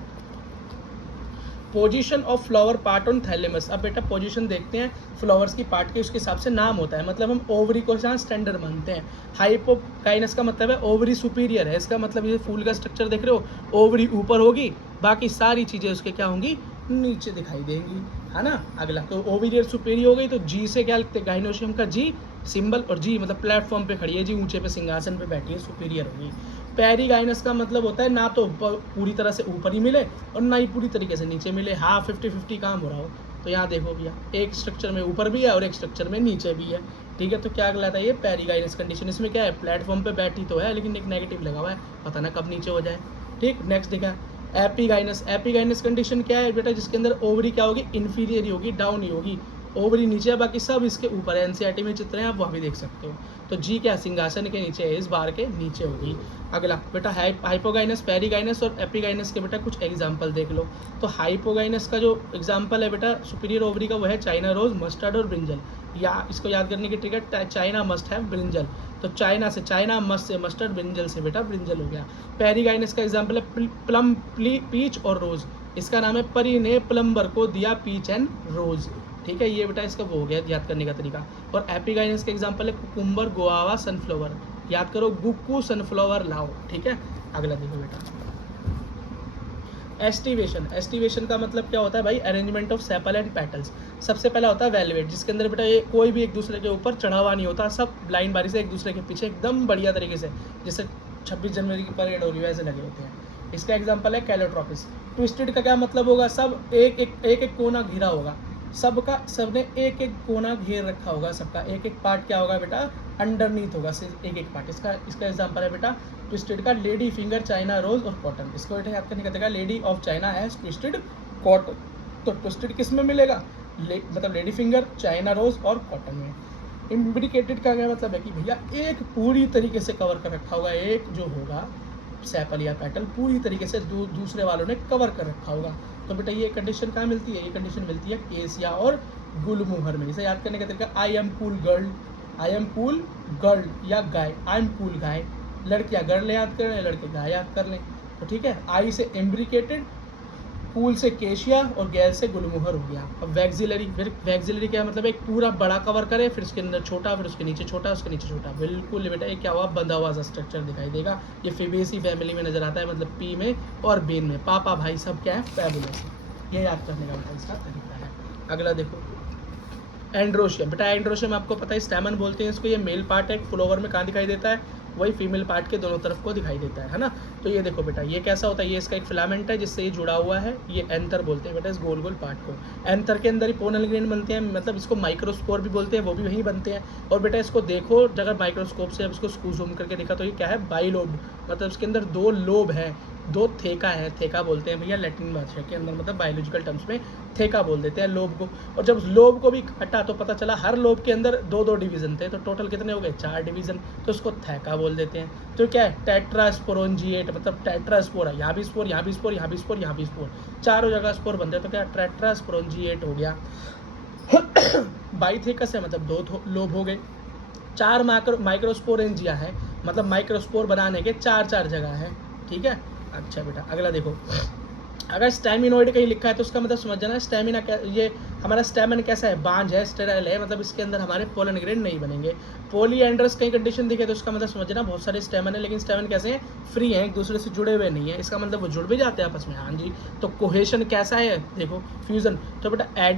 position of flower part on thalamus. अब बेटा पोजीशन देखते हैं फ्लावर्स की पार्ट के, उसके हिसाब से नाम होता है। मतलब हम ओवरी को यहाँ स्टैंडर्ड मानते हैं। हाइपोकाइनस का मतलब है ओवरी सुपीरियर है, इसका मतलब ये फूल का स्ट्रक्चर देख रहे हो, ओवरी ऊपर होगी, बाकी सारी चीज़ें उसके क्या होंगी? नीचे दिखाई देंगी, है ना। अगला तो ओवरियर सुपीरियर हो गई, तो जी से क्या लिखते हैं? गाइनोशियम का जी सिंबल, और जी मतलब प्लेटफॉर्म पे खड़ी है, जी ऊंचे पे सिंहासन पे बैठी है, सुपीरियर होगी। पेरीगाइनस का मतलब होता है ना तो पूरी तरह से ऊपर ही मिले और ना ही पूरी तरीके से नीचे मिले, हाँ 50-50 काम हो रहा हो। तो यहाँ देखो भैया, एक स्ट्रक्चर में ऊपर भी है और एक स्ट्रक्चर में नीचे भी है। ठीक है, तो क्या कहलाता है ये? Perigynous condition. इसमें क्या है? प्लेटफॉर्म पे बैठी तो है, लेकिन एक नेगेटिव लगा हुआ है, पता ना कब नीचे हो जाए। ठीक, नेक्स्ट देखा एपीगाइनस। एपीगाइनस कंडीशन क्या है बेटा? जिसके अंदर ओवरी क्या होगी? इन्फीरियर ही होगी, डाउन ही होगी। ओवरी नीचे है, बाकी सब इसके ऊपर है। एनसीईआरटी में चित्र हैं, आप वहाँ भी देख सकते हो। तो जी क्या? सिंहासन के नीचे है, इस बार के नीचे होगी। अगला बेटा हाइपोगाइनस, पेरीगाइनस और एपीगाइनस के बेटा कुछ एग्जाम्पल देख लो। तो हाइपोगाइनस का जो एग्जाम्पल है बेटा सुपीरियर ओवरी का, वो है चाइना रोज, मस्टर्ड और ब्रिंजल। या इसको याद करने की ट्रिक है, चाइना मस्ट है ब्रिंजल। तो चाइना से China, must say mustard, brinjal से बेटा ब्रिंजल हो गया। पेरीगाइनस का एग्जाम्पल है प्लम, पीच और रोज। इसका नाम है परी ने प्लम्बर को दिया पीच एंड रोज। ठीक है, ये बेटा इसका वो हो गया याद करने का तरीका। और एपीगाइनस का एग्जाम्पल है कुकुम्बर, गुआवा, सनफ्लावर। याद करो, गुक्कू सनफ्लावर लाओ। ठीक है, अगला देखो बेटा, एस्टिवेशन। एस्टिवेशन का मतलब क्या होता है भाई? Arrangement of sepal and petals. सबसे पहला होता है वेलवेट, जिसके अंदर बेटा ये कोई भी एक दूसरे के ऊपर चढ़ा हुआ नहीं होता, सब लाइन बारी से एक दूसरे के पीछे एकदम बढ़िया तरीके से, जैसे 26 जनवरी की परेड हो रही है ऐसे लगे होते हैं। इसका एग्जाम्पल है कैलोट्रोपिस। ट्विस्टेड का क्या मतलब होगा? सब एक कोना घिरा होगा, सबका सबने एक एक कोना घेर रखा होगा, सबका एक एक पार्ट क्या होगा बेटा? अंडरनीथ होगा एक एक पार्ट। इसका एग्जांपल है बेटा ट्विस्टेड का लेडी फिंगर, चाइना रोज और कॉटन। इसको बेटा याद करने का तरीका, lady of China has twisted cotton. तो ट्विस्टेड किस में मिलेगा? मतलब लेडी फिंगर, चाइना रोज और कॉटन में। इम्ब्रिकेटेड का क्या मतलब है कि भैया एक पूरी तरीके से कवर कर रखा होगा, एक जो होगा सेपल या पेटल पूरी तरीके से दूसरे वालों ने कवर कर रखा होगा। तो बेटा ये कंडीशन कहाँ मिलती है? ये कंडीशन मिलती है केसिया और गुलमोहर में। इसे याद करने का तरीका, I am cool girl, I am cool girl, या गाय, आई एम कूल गाय। लड़कियाँ गर्ल याद कर लें, लड़के गाय याद कर लें। तो ठीक है, आई से एम्ब्रिकेटेड, कूल से केशिया और गैर से गुलमोहर हो गया। अब वैक्सिलरी, फिर वैक्सिलरी क्या मतलब? एक पूरा बड़ा कवर करे, फिर उसके अंदर छोटा, फिर उसके नीचे छोटा, उसके नीचे छोटा। बिल्कुल बेटा ये क्या हुआ? बंधा हुआ सा स्ट्रक्चर दिखाई देगा। ये फेबेसी फैमिली में नजर आता है, मतलब पी में और बेन में। पापा भाई सब क्या है? फैबुलस। ये याद करने का बेटा इसका तरीका है। अगला देखो एंड्रोशियम। बेटा एंड्रोशियम आपको पता है स्टैमन बोलते हैं इसको। ये मेल पार्ट है, फ्लोवर में कहाँ दिखाई देता है? वही फीमेल पार्ट के दोनों तरफ को दिखाई देता है ना। तो ये देखो बेटा ये कैसा होता है? ये इसका एक फिलामेंट है जिससे ये जुड़ा हुआ है, ये एंथर बोलते हैं बेटा इस गोल गोल पार्ट को। एंथर के अंदर ही पोनल ग्रेन बनते हैं, मतलब इसको माइक्रोस्पोर भी बोलते हैं, वो भी वहीं बनते हैं। और बेटा इसको देखो अगर माइक्रोस्कोप से अब इसको जूम करके देखा तो ये क्या है? बाइलोब, मतलब इसके अंदर 2 लोब हैं, 2 थेका है। थेका बोलते हैं भैया लैटिन भाषा के अंदर, मतलब बायोलॉजिकल टर्म्स में थेका बोल देते हैं लोब को। और जब लोब को भी काटा तो पता चला हर लोब के अंदर 2-2 डिवीजन थे, तो टोटल कितने हो गए? 4 डिवीजन। तो उसको थैका बोल देते हैं। तो क्या है? टेट्रास्पोरोंजिएट, मतलब टेट्रास्पोर है, यहाँ भी स्पोर, यहाँ भी स्पोर, यहाँ भी स्पोर, यहाँ भी स्पोर, चारों जगह स्पोर बनते हैं। तो क्या? टेट्रास्पोरोंजिएट हो गया। बाइथेकस है, मतलब 2 लोब हो गए। 4 माइक्रोस्पोरेंजिया है, मतलब माइक्रोस्पोर बनाने के 4 जगह है। ठीक है, अच्छा बेटा अगला देखो अगर स्टैमिनोइड कहीं लिखा है तो उसका मतलब समझ जाना स्टैमिना क्या, ये हमारा स्टैमिन कैसा है, बांझ है, स्टेराइल है, मतलब इसके अंदर हमारे पोलन ग्रेन नहीं बनेंगे। पॉलीएंड्रस कहीं कंडीशन दिखे तो उसका मतलब समझ जाना बहुत सारे स्टैमिन है, लेकिन स्टैमिन कैसे हैं, फ्री हैं, एक दूसरे से जुड़े हुए नहीं है, इसका मतलब वो जुड़ भी जाते हैं आपस में। हाँ जी। तो कोहेशन कैसा है, देखो फ्यूजन, तो बेटा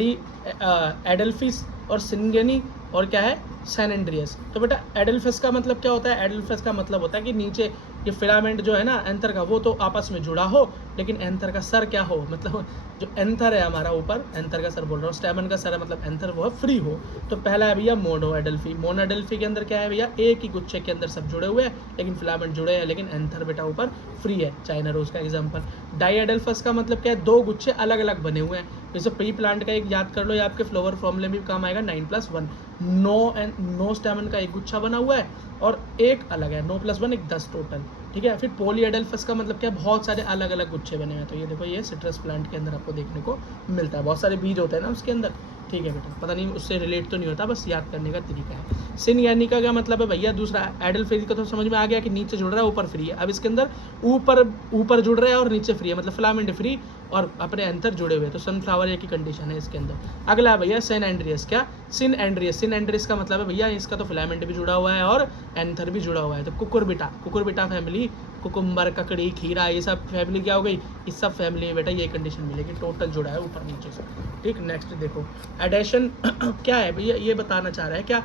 एडल्फिस और सिंगेनी और क्या है, सैन एंड्रियस। तो बेटा एडल्फस का मतलब क्या होता है, एडल्फस का मतलब होता है कि नीचे ये फिलामेंट जो है ना एंथर का, वो तो आपस में जुड़ा हो, लेकिन एंथर का सर क्या हो, मतलब जो एंथर है हमारा ऊपर, एंथर का सर बोल रहा हूँ, स्टैमन का सर है मतलब एंथर, वो फ्री हो। तो पहला है भैया मोनो एडल्फी। मोनो एडल्फी के अंदर क्या है भैया, एक ही गुच्छे के अंदर सब जुड़े हुए हैं, लेकिन फिलामेंट जुड़े हैं, लेकिन एंथर बेटा ऊपर फ्री है। चाइना रोज का एग्जाम्पल। डाई एडल्फस का मतलब क्या है, दो गुच्छे अलग अलग बने हुए हैं। जैसे प्री प्लांट का एक याद कर लो, ये आपके फ्लावर फॉर्मूले में भी काम आएगा, 9+1। नो स्टैमन का एक गुच्छा बना हुआ है और एक अलग है, 9+1 एक 10 टोटल, ठीक है। फिर पॉलीएडल्फस का मतलब क्या है, बहुत सारे अलग अलग गुच्छे बने हुए हैं। तो ये देखो, ये सिट्रस प्लांट के अंदर आपको देखने को मिलता है, बहुत सारे बीज होते हैं ना उसके अंदर, ठीक है बेटा। पता नहीं उससे रिलेट तो नहीं होता, बस याद करने का तरीका है। सिनगैनिका का मतलब है भैया दूसरा, एडल्फेज का तो समझ में आ गया कि नीचे जुड़ रहा है ऊपर फ्री है। अब इसके अंदर ऊपर जुड़ रहा है और नीचे फ्री है, मतलब फिलामेंट फ्री और अपने अंतर जुड़े हुए, तो सनफ्लावर एक ही कंडीशन है इसके अंदर। अगला है भैया सेन एंड्रियस। क्या, सिन एंड्रियस। सिन एंड्रियस का मतलब है भैया इसका तो फिलामेंट भी जुड़ा हुआ है और एंथर भी जुड़ा हुआ है। तो कुकुरबिटा फैमिली, कुकुम्बर, ककड़ी, खीरा, ये सब फैमिली क्या हो गई, इस सब फैमिली में बेटा ये कंडीशन मिलेगी, टोटल जुड़ा है ऊपर नीचे से, ठीक। नेक्स्ट देखो एडेशन क्या है भैया, ये बताना चाह रहा है क्या,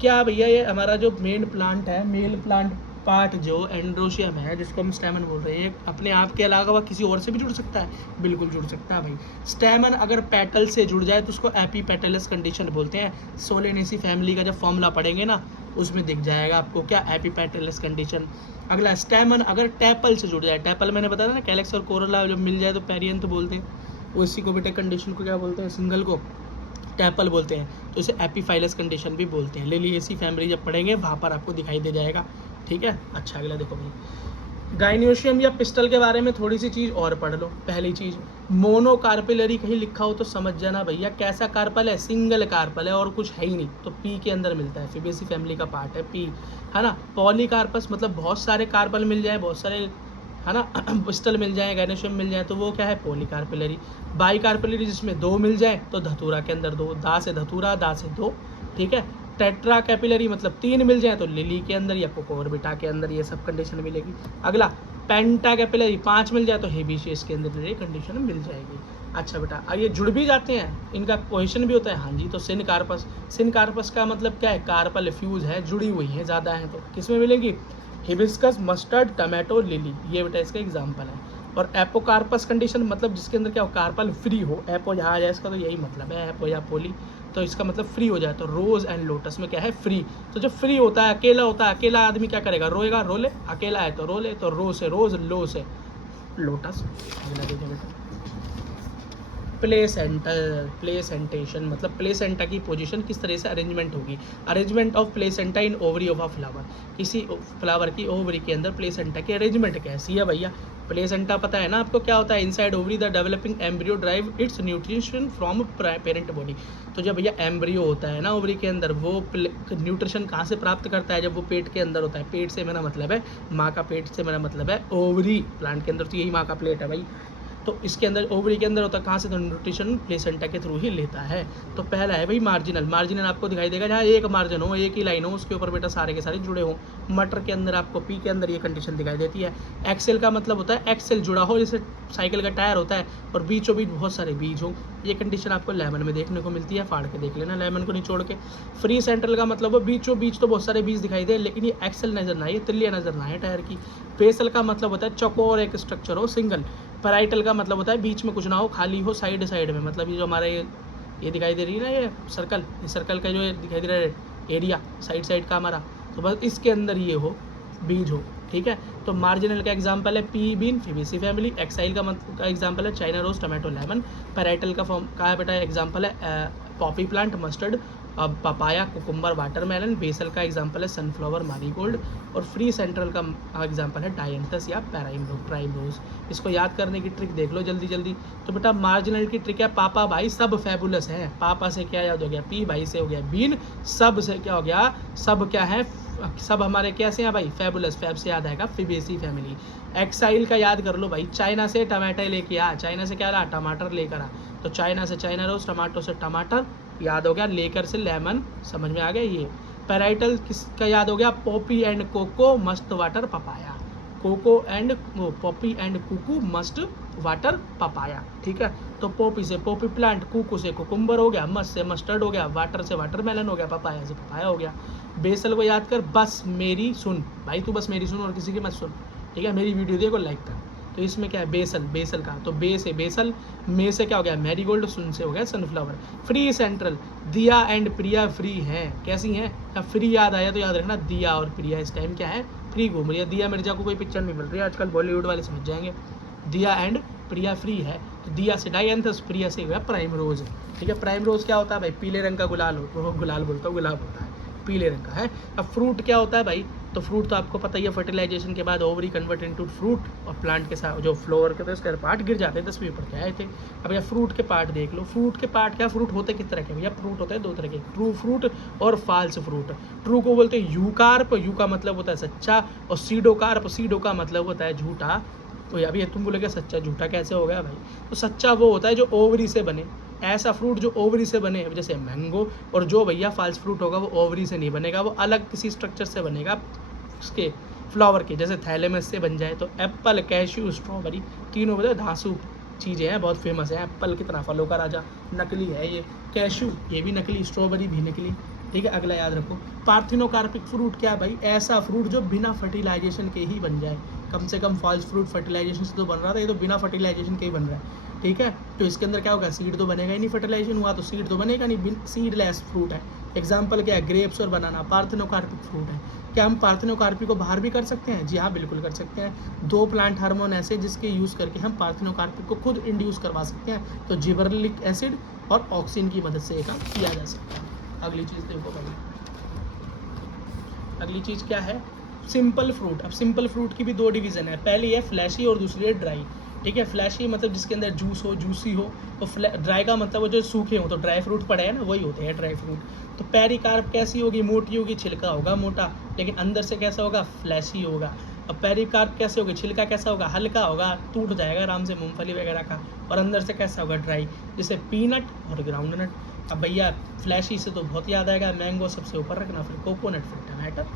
क्या भैया ये हमारा जो मेन प्लांट है, मेल प्लांट पार्ट जो एंड्रोशियम है, जिसको हम स्टैमन बोल रहे हैं, अपने आप के अलावा किसी और से भी जुड़ सकता है, बिल्कुल जुड़ सकता है भाई। स्टैमन अगर पेटल से जुड़ जाए तो उसको एपीपेटलस कंडीशन बोलते हैं। सोलेनेसी फैमिली का जब फॉर्मूला पढ़ेंगे ना, उसमें दिख जाएगा आपको क्या, एपीपेटलस कंडीशन। अगला स्टैमन अगर टैपल से जुड़ जाए, टैपल मैंने बताया ना, कैलेक्स और कोरोला जब मिल जाए तो पेरियंथ बोलते हैं, उसी को बेटा कंडीशन को क्या बोलते हैं, सिंगल को टैपल बोलते हैं, तो इसे एपीफाइलस कंडीशन भी बोलते हैं। लिलिएसी फैमिली जब पढ़ेंगे वहाँ पर आपको दिखाई दे जाएगा, ठीक है। अच्छा अगला देखो भाई, गाइनियोशियम या पिस्टल के बारे में थोड़ी सी चीज़ और पढ़ लो। पहली चीज़, मोनोकार्पिलरी कहीं लिखा हो तो समझ जाना भैया कैसा कार्पल है, सिंगल कार्पल है और कुछ है ही नहीं, तो पी के अंदर मिलता है, फिबेसी फैमिली का पार्ट है पी, है ना। पॉलीकार्पस मतलब बहुत सारे कार्पल मिल जाए, बहुत सारे, है ना, पिस्टल मिल जाए, गाइनियोशियम मिल जाए, तो वो क्या है, पॉलीकार्पिलरी। बाईकार्पिलरी जिसमें दो मिल जाए तो धतूरा के अंदर दो, दा से धतूरा, दा से दो, ठीक है। टेट्रा कैपिलरी मतलब तीन मिल जाए तो लिली के अंदर या कोकोरबिटा के अंदर, ये सब कंडीशन मिलेगी। अगला पेंटा कैपिलरी 5 मिल जाए तो हेबिशियस के अंदर ये कंडीशन मिल जाएगी। अच्छा बेटा, ये जुड़ भी जाते हैं, इनका पोजिशन भी होता है, हाँ जी। तो सिनकार्पस का मतलब क्या है, कार्पल फ्यूज है, जुड़ी हुई है, ज़्यादा है, तो किस में मिलेंगी, हिबिस्कस, मस्टर्ड, टमाटो, लिली, ये बेटा इसका एग्जाम्पल है। और एपोकार्पस कंडीशन मतलब जिसके अंदर क्या हो, कार्पल फ्री हो, एपो यहाँ आ जाए इसका तो यही मतलब है, एपो या पोली, तो इसका मतलब फ्री हो जाए। तो रोज एंड लोटस में क्या है, फ्री। तो जब फ्री होता है, अकेला होता है, अकेला आदमी क्या करेगा, रोएगा, रो ले, अकेला है तो रो ले, तो रो से रोज, लो से लोटस। अगला देखो बेटा, प्लेसेंटेशन मतलब प्लेसेंटा की पोजीशन किस तरह से अरेंजमेंट होगी। Arrangement of placenta in ovary of a flower, किसी फ्लावर की ओवरी के अंदर प्लेसेंटा की अरेंजमेंट कैसी है भैया। प्लेसेंटा पता है ना आपको क्या होता है, inside ovary the developing embryo drive it's nutrition from parent body. तो जब भैया एम्ब्रियो होता है ना ओवरी के अंदर, वो न्यूट्रिशन कहाँ से प्राप्त करता है, जब वो पेट के अंदर होता है। पेट से मेरा मतलब है माँ का, पेट से मेरा मतलब है ओवरी, प्लांट के अंदर तो यही माँ का प्लेट है भाई। तो इसके अंदर ओवरी के अंदर होता है, कहाँ से, तो न्यूट्रिशन प्लेसेंटा के थ्रू ही लेता है। तो पहला है भाई मार्जिनल आपको दिखाई देगा, जहाँ एक मार्जिन हो, एक ही लाइन हो, उसके ऊपर बेटा सारे के सारे जुड़े हों। मटर के अंदर आपको पी के अंदर ये कंडीशन दिखाई देती है। एक्सेल का मतलब होता है एक्सेल जुड़ा हो, जैसे साइकिल का टायर होता है, और बीचों बीच बहुत सारे बीज हो, ये कंडीशन आपको लेमन में देखने को मिलती है। फाड़ के देख लेना लेमन को निचोड़ के। फ्री सेंट्रल का मतलब वो बीचों बीच तो बहुत सारे बीज दिखाई दे, लेकिन ये एक्सेल नजर ना आए, तिल्लियाँ नजर ना आए टायर की। बेसल का मतलब होता है चौकोर एक स्ट्रक्चर हो, सिंगल। पैराइटल का मतलब होता है बीच में कुछ ना हो, खाली हो, साइड साइड में, मतलब ये जो हमारे ये दिखाई दे रही है ना, ये सर्कल का जो ये दिखाई दे रहा है एरिया साइड का हमारा, तो बस इसके अंदर ये हो, बीज हो, ठीक है। तो मार्जिनल का एग्जांपल है pea bean, fabaceae family. Axile का एग्जांपल है China rose, tomato, lemon. Parietal का फॉर्म का है बेटा एग्जांपल है poppy plant, mustard, papaya, cucumber, watermelon. Basal का एग्जांपल है सनफ्लावर, मारीगोल्ड। और फ्री सेंट्रल का एग्जांपल है डायंथस या प्राइमरोज। इसको याद करने की ट्रिक देख लो जल्दी। तो बेटा मार्जिनल की ट्रिक है, पापा भाई सब फैबुलस है, पापा से क्या याद हो गया, पी भाई से हो गया बीन, सब से क्या हो गया, सब क्या है सब हमारे कैसे हैं भाई, फेबुलस। फैब से याद आएगा फिबेसी फैमिली। एक्साइल का याद कर लो भाई, चाइना से टमाटर लेके आ, चाइना से क्या ला, टमाटर लेकर आ, तो चाइना से चाइना रोज, टमाटो से टमाटर याद हो गया, लेकर से लेमन, समझ में आ गया ये। पैराइटल किसका याद हो गया, poppy and coco must water papaya, coco and poppy and cuckoo must water papaya, ठीक है। तो पॉपी से पॉपी प्लांट, कुकू से कुकुम्बर हो गया, मस्ट से मस्टर्ड हो गया, वाटर से वाटरमेलन हो गया, पपाया से पपाया हो गया। बेसल को याद कर, बस मेरी सुन भाई, तू बस मेरी सुन और किसी की मत सुन, ठीक है। मेरी वीडियो देखो, लाइक कर। तो इसमें क्या है, बेसल, बेसल का तो बे से बेसल, मे से क्या हो गया मैरीगोल्ड, सुन से हो गया सनफ्लावर। फ्री सेंट्रल, दिया एंड प्रिया फ्री हैं, कैसी हैं, अब फ्री याद आया तो याद रखना, दिया और प्रिया इस टाइम क्या है, फ्री घूम रही है। दिया मिर्जा को कोई पिक्चर नहीं मिल रही है आजकल, बॉलीवुड वाले समझ जाएंगे। दिया एंड प्रिया फ्री है, तो दिया से डायंथस, प्रिया से हुआ प्राइम रोज, ठीक है। प्राइम रोज क्या होता है भाई, पीले रंग का गुलाल हो, गुलाल बोलता हूँ, गुलाब होता है, पीले रंग का है। अब फ्रूट क्या होता है भाई, तो फ्रूट तो आपको पता ही है, फर्टिलाइजेशन के बाद ओवरी कन्वर्ट इनटू फ्रूट, और प्लांट के साथ जो फ्लोवर के उसके पार्ट गिर जाते हैं, 10वीं पढ़ के आए थे। अब या फ्रूट के पार्ट देख लो, फ्रूट के पार्ट क्या, फ्रूट होते किस तरह के भैया, फ्रूट होते हैं दो तरह के, ट्रू फ्रूट और फाल्स फ्रूट। ट्रू को बोलते हैं यूकार्प, यू का मतलब होता है सच्चा, और सीडोकार्प, सीडो का मतलब होता है झूठा। तो अभी तुम बोलोगे सच्चा झूठा कैसे हो गया भाई, तो सच्चा वो होता है जो ओवरी से बने, ऐसा फ्रूट जो ओवरी से बने, जैसे मैंगो। और जो भैया फाल्स फ्रूट होगा वो ओवरी से नहीं बनेगा, वो अलग किसी स्ट्रक्चर से बनेगा उसके फ्लावर के, जैसे थैलेमस से बन जाए। तो एप्पल, कैश्यू, स्ट्रॉबेरी, तीनों मतलब धांसू चीज़ें हैं, बहुत फेमस है। एप्पल कितना फलों का राजा, नकली है ये। कैश्यू ये भी नकली, स्ट्रॉबेरी भी नकली, ठीक है। अगला याद रखो, पार्थिनोकार्पिक फ्रूट क्या है भाई, ऐसा फ्रूट जो बिना फर्टिलाइजेशन के ही बन जाए। कम से कम फॉल्स फ्रूट फर्टिलाइजेशन से तो बन रहा था, ये तो बिना फर्टिलाइजेशन के ही बन रहा है, ठीक है। तो इसके अंदर क्या होगा, सीड तो बनेगा ही नहीं, फर्टिलाइजेशन हुआ तो सीड तो बनेगा नहीं, सीडलेस फ्रूट है। एग्जाम्पल क्या है, ग्रेप्स और बनाना, पार्थिनोकार्पिक फ्रूट है। क्या हम पार्थिनोकार्पी को बाहर भी कर सकते हैं, जी हाँ बिल्कुल कर सकते हैं। 2 प्लांट हार्मोन ऐसे जिसके यूज़ करके हम पार्थिनोकार्पी को खुद इंड्यूस करवा सकते हैं, तो जिबरलिक एसिड और ऑक्सीजन की मदद से ये काम किया जा सकता है। अगली चीज़ देखो भाई, अगली चीज़ क्या है, सिंपल फ्रूट। अब सिंपल फ्रूट की भी 2 डिवीज़न है, पहली है फ्लैशी और दूसरी है ड्राई, ठीक है। फ्लैशी मतलब जिसके अंदर जूस हो, जूसी हो, तो ड्राई का मतलब वो जो सूखे हो, तो ड्राई फ्रूट पड़े हैं ना, वही होते हैं ड्राई फ्रूट। तो पेरिकार्प कैसी होगी, मोटी होगी, छिलका होगा मोटा, लेकिन अंदर से कैसा होगा, फ्लैशी होगा। अब पेरिकार्प कैसे होगी, छिलका कैसा होगा, हल्का होगा, टूट जाएगा आराम से, मूंगफली वगैरह का, और अंदर से कैसा होगा, ड्राई, जैसे पीनट और ग्राउंडनट। अब भैया फ्लैशी से तो बहुत याद आएगा, मैंगो सबसे ऊपर रखना, फिर कोकोनट, फिर टमाटर,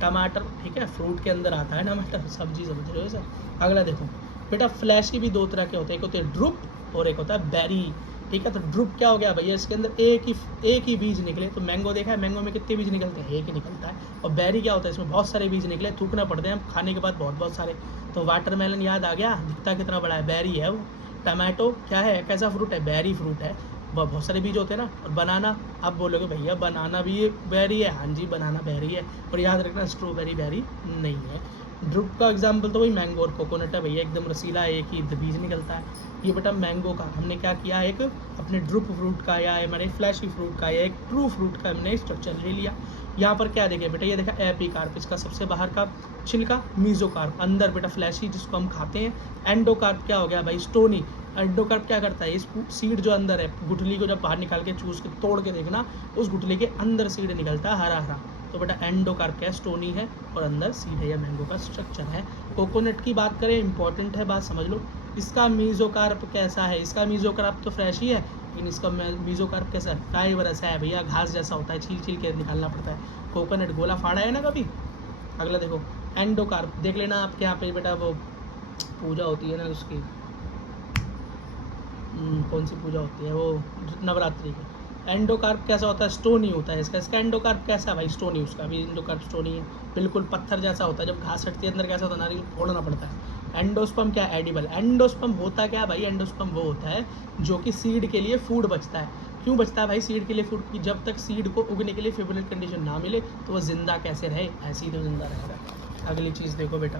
टमाटर, ठीक है। फ्रूट के अंदर आता है टमाटर, सब्जी समझ रहे हो सर। अगला देखो बेटा, फ्लैशी भी 2 तरह के होते हैं, एक होते हैं ड्रुप और एक होता है बेरी, ठीक है। तो ड्रुप क्या हो गया भैया, इसके अंदर एक ही बीज निकले। तो मैंगो देखा है, मैंगो में कितने बीज निकलते हैं, एक ही निकलता है। और बेरी क्या होता है, इसमें बहुत सारे बीज निकले, थूकना पड़ते हैं खाने के बाद बहुत बहुत सारे। तो वाटरमेलन याद आ गया, दिखता कितना बड़ा है, बेरी है वो। टमाटो क्या है, कैसा फ्रूट है, बेरी फ्रूट है, बहुत सारे बीज होते हैं ना। और बनाना, आप बोलोगे भैया बनाना भी बेरी है, हाँ जी बनाना बेरी है, और याद रखना स्ट्रॉबेरी बेरी नहीं है। ड्रुप का एग्जाम्पल तो वही मैंगो और कोकोनट है भैया, एकदम रसीला, एक ही बीज निकलता है। ये बेटा मैंगो का हमने क्या किया, एक अपने ड्रुप फ्रूट का या हमारे फ्लैशी फ्रूट का या एक ट्रू फ्रूट का हमने स्ट्रक्चर ले लिया। यहाँ पर क्या देखे बेटा, ये देखा एपीकार्प, इसका सबसे बाहर का छिलका, मीजोकार्प, अंदर बेटा फ्लैशी जिसको हम खाते हैं। एंडोकार्प क्या हो गया भाई, स्टोनी। एंडोकार्प क्या करता है, इस सीड जो अंदर है, गुठली को जब बाहर निकाल के चूस के तोड़ के देखना, उस गुठली के अंदर सीड निकलता है हरा हरा, तो बेटा एंडोकार्प क्या है, स्टोनी है और अंदर सीड है, या मैंगो का स्ट्रक्चर है। कोकोनट की बात करें, इंपॉर्टेंट है बात, समझ लो। इसका मीजोकार्प कैसा है, इसका मीजोकार्प तो फ्रेश ही है, लेकिन इसका मीजोकार्प कैसा है, फाइबरस है भैया, घास जैसा होता है, छील छील के निकालना पड़ता है। कोकोनट गोला फाड़ा है ना कभी। अगला देखो एंडोकार्प, देख लेना आपके यहाँ पे बेटा, वो पूजा होती है ना उसकी, कौन सी पूजा होती है वो, नवरात्रि की। एंडोकार्प कैसा होता है, स्टोनी होता है इसका एंडोकार्प कैसा भाई, स्टोनी, उसका भी एंडोकार्प स्टोनी है, बिल्कुल पत्थर जैसा होता है, जब घास हटती है अंदर कैसा होता है, नारियल फोड़ना पड़ता है। एंडोस्पर्म क्या, एडिबल। एंडोस्पर्म होता क्या भाई, एंडोस्पर्म वो होता है जो कि सीड के लिए फूड बचता है। क्यों बचता है भाई सीड के लिए फूड, की जब तक सीड को उगने के लिए फेवरेट कंडीशन ना मिले तो वह जिंदा कैसे रहे, ऐसे ही तो जिंदा रहेगा। अगली चीज़ देखो बेटा,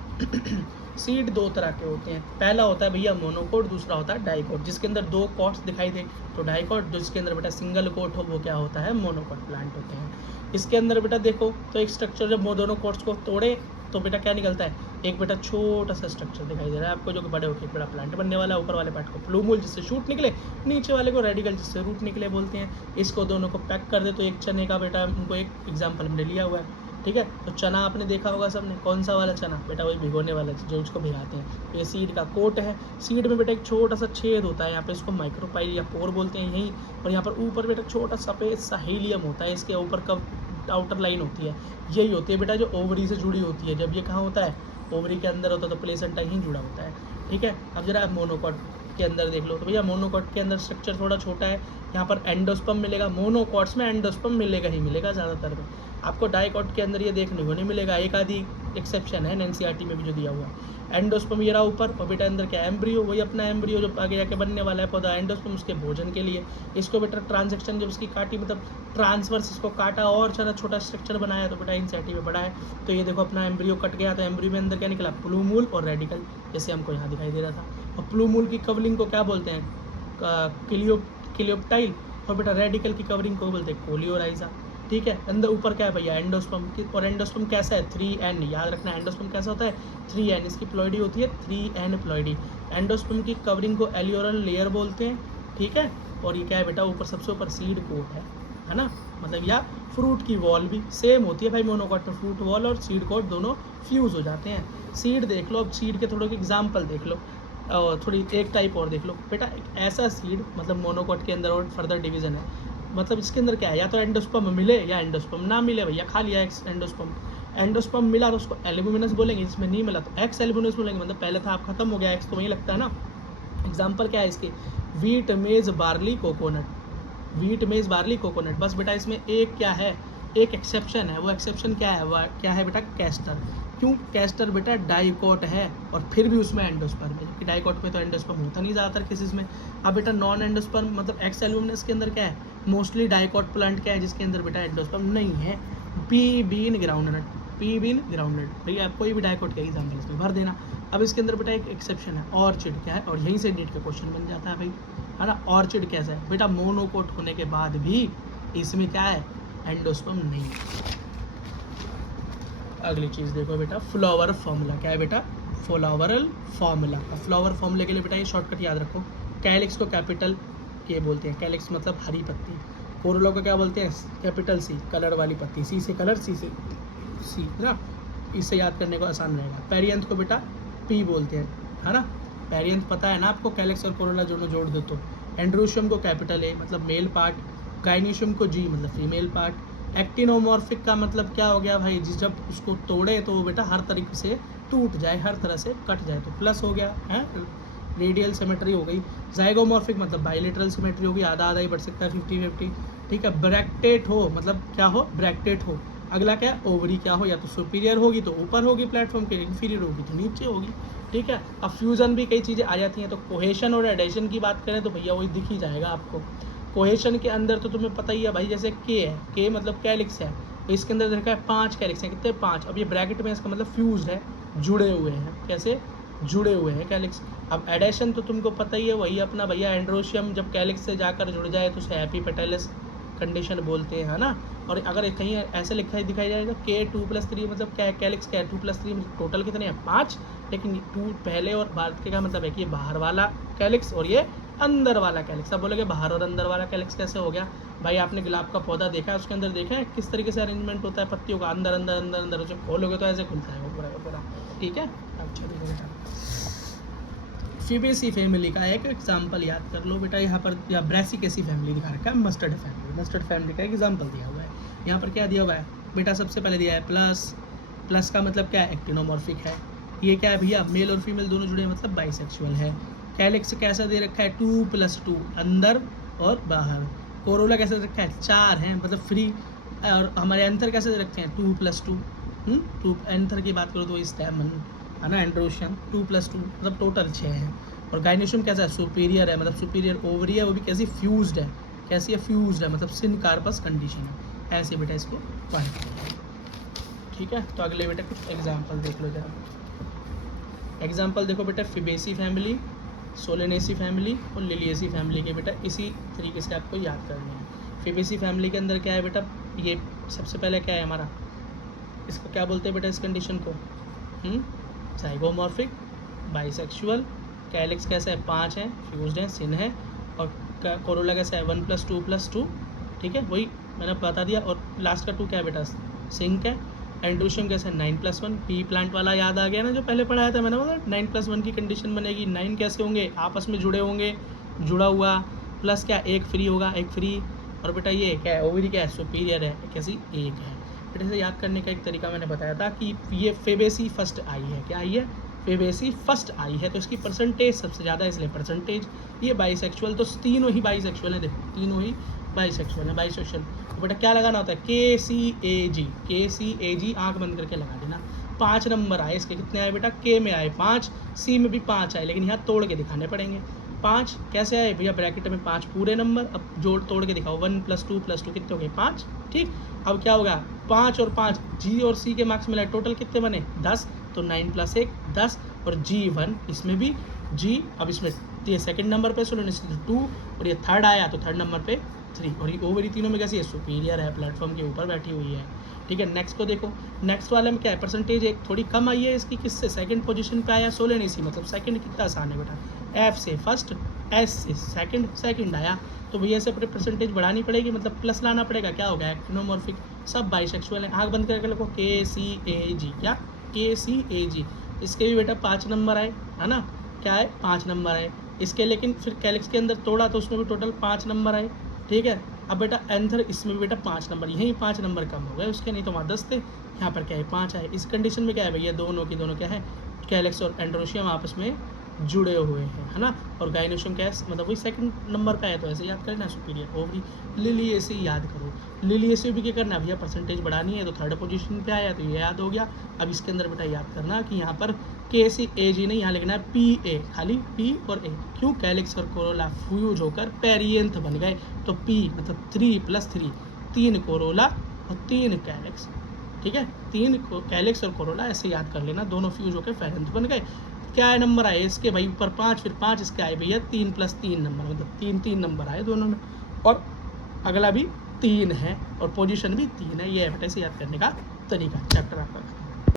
सीड 2 तरह के होते हैं, पहला होता है भैया मोनोकोट, दूसरा होता है डाइकोट। जिसके अंदर 2 कोट्स दिखाई दे तो डाइकोट, जिसके अंदर बेटा सिंगल कोट हो वो क्या होता है, मोनोकोट प्लांट होते हैं। इसके अंदर बेटा देखो तो एक स्ट्रक्चर, जब वो दोनों कोट्स को तोड़े तो बेटा क्या निकलता है, एक बेटा छोटा सा स्ट्रक्चर दिखाई दे रहा है आपको, जो कि बड़े होकर बड़ा प्लांट बनने वाला है। ऊपर वाले पार्ट को प्लूमुल जिससे शूट निकले, नीचे वाले को रेडिकल जिससे रूट निकले बोलते हैं। इसको दोनों को पैक कर दे तो एक चने का बेटा, उनको एक एग्जाम्पल हमने लिया हुआ है, ठीक है। तो चना आपने देखा होगा सबने, कौन सा वाला चना बेटा, वही भिगोने वाला जो उसको भिगाते हैं। ये सीड का कोट है। सीड में बेटा एक छोटा सा छेद होता है, यहाँ पे इसको माइक्रोपाइल या पोर बोलते हैं यहीं। और यहाँ पर ऊपर बेटा छोटा सफ़ेद सा हीलियम होता है, इसके ऊपर कब आउटर लाइन होती है, यही होती है बेटा जो ओवरी से जुड़ी होती है। जब ये कहाँ होता है, ओवरी के अंदर होता है, तो प्लेसेंटा ही जुड़ा होता है। ठीक है। अब जरा आप मोनोकॉट के अंदर देख लो, तो भैया मोनोकॉट के अंदर स्ट्रक्चर थोड़ा छोटा है। यहाँ पर एंडोस्पर्म मिलेगा, मोनोकॉट्स में एंडोस्पर्म मिलेगा ही मिलेगा ज़्यादातर में। आपको डाइकॉट के अंदर ये देखने को नहीं मिलेगा, एक आधी एक्सेप्शन है एनसीईआरटी में भी जो दिया हुआ है। एंडोस्पर्म ये रहा ऊपर, और बेटा अंदर क्या एम्ब्रियो, वही अपना एम्ब्रियो जो आगे जाके बनने वाला है पौधा। एंडोस्पर्म उसके भोजन के लिए। इसको बेटा ट्रांजेक्शन जब इसकी काटी, मतलब ट्रांसवर्स इसको काटा और छोटा छोटा स्ट्रक्चर बनाया, तो बेटा एनसीईआरटी में पढ़ा है। तो ये देखो अपना एम्ब्रियो कट गया, तो एम्ब्रियो में अंदर क्या निकला, प्लूमूल और रेडिकल, जैसे हमको यहाँ दिखाई दे रहा था। और प्लूमूल की कवरिंग को क्या बोलते हैं, क्लियोप्टाइल। और बेटा रेडिकल की कवरिंग को बोलते हैं कोलियोराइजा। ठीक है। अंदर ऊपर क्या है भैया, एंडोस्पर्म। और एंडोस्पर्म कैसा है, 3N, याद रखना एंडोस्पर्म कैसा होता है, 3N। इसकी प्लॉइडी होती है 3N प्लॉइडी। एंडोस्पर्म की कवरिंग को एलियोरल लेयर बोलते हैं। ठीक है। और ये क्या है बेटा, ऊपर सबसे ऊपर सीड कोट है ना, मतलब या फ्रूट की वॉल भी सेम होती है भाई मोनोकॉट में। फ्रूट वॉल और सीड कोट दोनों फ्यूज़ हो जाते हैं। सीड देख लो, अब सीड के थोड़े एग्जाम्पल देख लो, और थोड़ी एक टाइप और देख लो बेटा। एक ऐसा सीड मतलब मोनोकॉट के अंदर और फर्दर डिवीज़न है, मतलब इसके अंदर क्या है, या तो एंडोस्पर्म मिले या एंडोस्पर्म ना मिले भैया, खा लिया एक्स एंडोस्पर्म। एंडोस्पर्म मिला तो उसको एल्यूमिनस बोलेंगे, इसमें नहीं मिला तो एक्स एल्यूमिनस बोलेंगे, मतलब पहले था आप खत्म हो गया, एक्स तो वही लगता है ना। एग्जाम्पल क्या है इसके, वीट मेज बार्ली कोकोनट, वीट मेज बार्ली कोकोनट। बस बेटा इसमें एक क्या है, एक एक्सेप्शन है। वो एक्सेप्शन क्या है, वह क्या है बेटा, कैस्टर। क्यों, कैस्टर बेटा डाइकोट है और फिर भी उसमें एंडोस्पर्म है, जबकि डाइकोट में तो एंडोस्पर्म होता नहीं ज़्यादातर केसेस में। अब बेटा नॉन एंडोस्पर्म मतलब एक्स एल्यूमिनस के अंदर क्या है, मोस्टली डाइकोट प्लांट क्या है जिसके अंदर बेटा एंडोस्पर्म नहीं है, pea bean groundnut, pea bean groundnut. भैया आप कोई भी डाइकोट का एग्जाम्पल इसमें भर देना। अब इसके अंदर बेटा एक एक्सेप्शन है, ऑर्चिड क्या है, और यहीं से नीट का क्वेश्चन बन जाता है भाई, है ना। ऑर्चिड कैसा है बेटा, मोनोकोट होने के बाद भी इसमें क्या है, एंडोस्पर्म नहीं है। अगली चीज़ देखो बेटा, फ्लावर फॉर्मूला क्या है बेटा, फ्लावरल फॉर्मूला। फ्लावर फॉर्मूले के लिए बेटा ये शॉर्टकट याद रखो, कैलिक्स को कैपिटल के बोलते हैं, कैलिक्स मतलब हरी पत्ती। कोरोला को क्या बोलते हैं, कैपिटल सी, कलर वाली पत्ती, सी से कलर, सी से सी, है ना। इससे याद करने को आसान रहेगा। पेरियंथ को बेटा पी बोलते हैं, है ना। पेरियंथ पता है ना आपको, कैलिक्स और कोरोला दोनों जोड़ दो तो। एंड्रोशियम को कैपिटल ए मतलब मेल पार्ट, गाइनीशियम को जी मतलब फीमेल पार्ट। एक्टिनोमॉर्फिक का मतलब क्या हो गया भाई, जिस जब उसको तोड़े तो वो बेटा हर तरीके से टूट जाए, हर तरह से कट जाए, तो प्लस हो गया है, रेडियल सिमेट्री हो गई। जाइगोमॉर्फिक मतलब बाइलेटरल सिमेट्री होगी, आधा आधा ही बढ़ सकता है, 50-50। ठीक है। ब्रैक्टेट हो मतलब क्या हो, ब्रैक्टेट हो। अगला क्या, ओवरी क्या हो, या तो सुपीरियर होगी तो ऊपर होगी प्लेटफॉर्म के, इन्फीरियर होगी तो नीचे होगी। ठीक है। अब फ्यूज़न भी कई चीज़ें आ जाती हैं, तो कोहेशन और एडेशन की बात करें तो भैया वही दिख ही जाएगा आपको। कोहेशन के अंदर तो तुम्हें पता ही है भाई, जैसे के है, के मतलब कैलिक्स है, तो इसके अंदर देखा है 5 कैलिक्स हैं, कितने 5। अब ये ब्रैकेट में इसका मतलब फ्यूज्ड है, जुड़े हुए हैं, कैसे जुड़े हुए हैं कैलिक्स। अब एडेशन तो तुमको पता ही है, वही अपना भैया एंड्रोशियम जब कैलिक्स से जाकर जुड़ जाए तो उसे हैप्पी पेटल्स कंडीशन बोलते हैं, है ना। और अगर कहीं ऐसे लिखा दिखाई जाएगा के 2+3 मतलब क्या है, कैलिक्स क्या है 2+3 मतलब टोटल कितने हैं 5, लेकिन 2 पहले और बाद के का मतलब है कि ये बाहर वाला कैलिक्स और ये अंदर वाला कैलिक्स। अब बोलोगे बाहर और अंदर वाला कैलिक्स कैसे हो गया भाई, आपने गुलाब का पौधा देखा है, उसके अंदर देखा है किस तरीके से अरेंजमेंट होता है पत्तियों का, अंदर अंदर अंदर अंदर, उसे खोलोगे तो ऐसे खुलता है वो पूरा पूरा। ठीक है। अच्छा देखो बेटा, फिबेसी फैमिली का एक एग्जांपल याद कर लो बेटा, यहाँ पर या ब्रेसिकेसी फैमिली दिखा रखा है, मस्टर्ड फैमिली, मस्टर्ड फैमिली का एग्जांपल दिया हुआ है। यहाँ पर क्या दिया हुआ है बेटा, सबसे पहले दिया है प्लस, प्लस का मतलब क्या है, एक्टिनोमॉर्फिक है। ये क्या है भैया, मेल और फीमेल दोनों जुड़े हैं मतलब बाइसेक्सुअल है। कैलिक्स कैसा दे रखा है 2+2 अंदर और बाहर। कोरोला कैसे दे रखा है 4 हैं मतलब फ्री। और हमारे एंथर कैसे दे रखते हैं 2+2, 2 एंथर की बात करो तो स्टैमन है ना, एंड्रोशियम 2+2 मतलब टोटल 6 हैं। और गाइनेशियम कैसा है, सुपीरियर है मतलब सुपीरियर ओवरी है, वो भी कैसी फ्यूज्ड है, कैसी है फ्यूज्ड है मतलब सिन कार्पस कंडीशन है। ऐसे बेटा इसको पढ़ें। ठीक है। तो अगले बेटा कुछ एग्जाम्पल देख लो जरा। एग्जाम्पल देखो बेटा, फिबेसी फैमिली, सोलेनेसी फैमिली और लिलियसी फैमिली के बेटा इसी तरीके से आपको याद करने हैं। फिबेसी फैमिली के अंदर क्या है बेटा, ये सबसे पहले क्या है हमारा, इसको क्या बोलते हैं बेटा इस कंडीशन को, जाइगोमॉर्फिक, बाइसेक्सुअल। कैलिक्स कैसा है 5 है, फ्यूज्ड है, सिन है। और कोरोला कैसा है 1+2+2। ठीक है, वही मैंने बता दिया। और लास्ट का 2 क्या है बेटा, सिंक है। एंड्रोशियम गैस है 9+1, पी प्लांट वाला याद आ गया ना जो पहले पढ़ाया था मैंने, बोला 9+1 की कंडीशन बनेगी। 9 कैसे होंगे, आपस में जुड़े होंगे, जुड़ा हुआ, प्लस क्या एक फ्री होगा, एक फ्री, और बेटा ये क्या है, ओवरी क्या है, सुपीरियर है, कैसी एक है। बेटा इसे याद करने का एक तरीका मैंने बताया था कि ये फेबेसी फर्स्ट आई है, क्या आई है, फेबेसी फर्स्ट आई है, तो इसकी परसेंटेज सबसे ज़्यादा, इसलिए परसेंटेज। ये बाइसेक्सुअल, तो तीनों ही बाइसेक्सुअल है, देखो तीनों ही बाइसेक्सुअल है, बाइसेक्सुअल। तो बेटा क्या लगाना होता है, KCAG आंख बंद करके लगा देना। 5 नंबर आए इसके, कितने आए बेटा, के में आए 5, सी में भी 5 आए, लेकिन यहाँ तोड़ के दिखाने पड़ेंगे। 5 कैसे आए भैया, ब्रैकेट में 5 पूरे नंबर, अब जोड़ तोड़ के दिखाओ, 1 + 2 + 2 कितने हो गए, 5, ठीक। अब क्या होगा, 5 और 5 जी और सी के मार्क्स मिलाए, टोटल कितने बने, 10, तो 9 + 1 10, और G1 इसमें भी G, अब इसमें ये सेकंड नंबर पे सोलोनिसिटी 2, और ये थर्ड आया तो थर्ड नंबर पे 3, और ये ओवरी तीनों में कैसी है, सुपीरियर है, प्लेटफॉर्म के ऊपर बैठी हुई है, ठीक है। नेक्स्ट को देखो, नेक्स्ट वाले में क्या है, परसेंटेज एक थोड़ी कम आई है इसकी, किससे, सेकंड पोजीशन पे आया सोलोनिसी, मतलब सेकंड कितना आसान है बेटा, F से फर्स्ट, S से सेकंड आया, तो भैया से परसेंटेज बढ़ानी पड़ेगी, मतलब प्लस लाना पड़ेगा, क्या हो गया, एक्टिनोमॉर्फिक, सब बाइसेक्सुअल है। आँख बंद करके लिखो KCAG, क्या KCAG, इसके भी बेटा 5 नंबर आए, है ना, क्या है 5 नंबर आए इसके, लेकिन फिर कैलिक्स के अंदर तोड़ा तो उसमें भी टोटल 5 नंबर आए, ठीक है। अब बेटा एंथर, इसमें भी बेटा 5 नंबर, यहीं 5 नंबर कम हो गए उसके, नहीं तो वहाँ 10 थे, यहाँ पर क्या है 5 आए। इस कंडीशन में क्या है भैया, दोनों की दोनों क्या है, कैलिक्स और एंड्रोशियम आपस में जुड़े हुए हैं, है ना, और गाइनोशियम क्या है, मतलब वही सेकंड नंबर पे है, तो ऐसे याद करना, सुपीरियर ओवरी। लिलिएसी याद करो, लिलिएसी भी क्या करना है भैया, परसेंटेज बढ़ानी है, तो थर्ड पोजीशन पे आया, तो ये याद हो गया। अब इसके अंदर बेटा याद करना कि यहाँ पर KCAG नहीं, यहाँ लिखना है PA, खाली P और A, क्यों, कैलिक्स और कोरोला फ्यूज होकर पेरियंथ बन गए, तो P मतलब 3 + 3, 3 कोरोला और 3 कैलिक्स, ठीक है, 3 कैलिक्स और कोरोला, ऐसे याद कर लेना, दोनों फ्यूज होकर पेरियंथ बन गए। क्या है नंबर आए इसके भाई, ऊपर 5 फिर 5, इसके आए भैया 3 + 3 नंबर, मतलब 3 नंबर आए दोनों में, और अगला भी 3 है, और पोजीशन भी 3 है। ये है बेटा इसे याद करने का तरीका, चैप्टर आपका।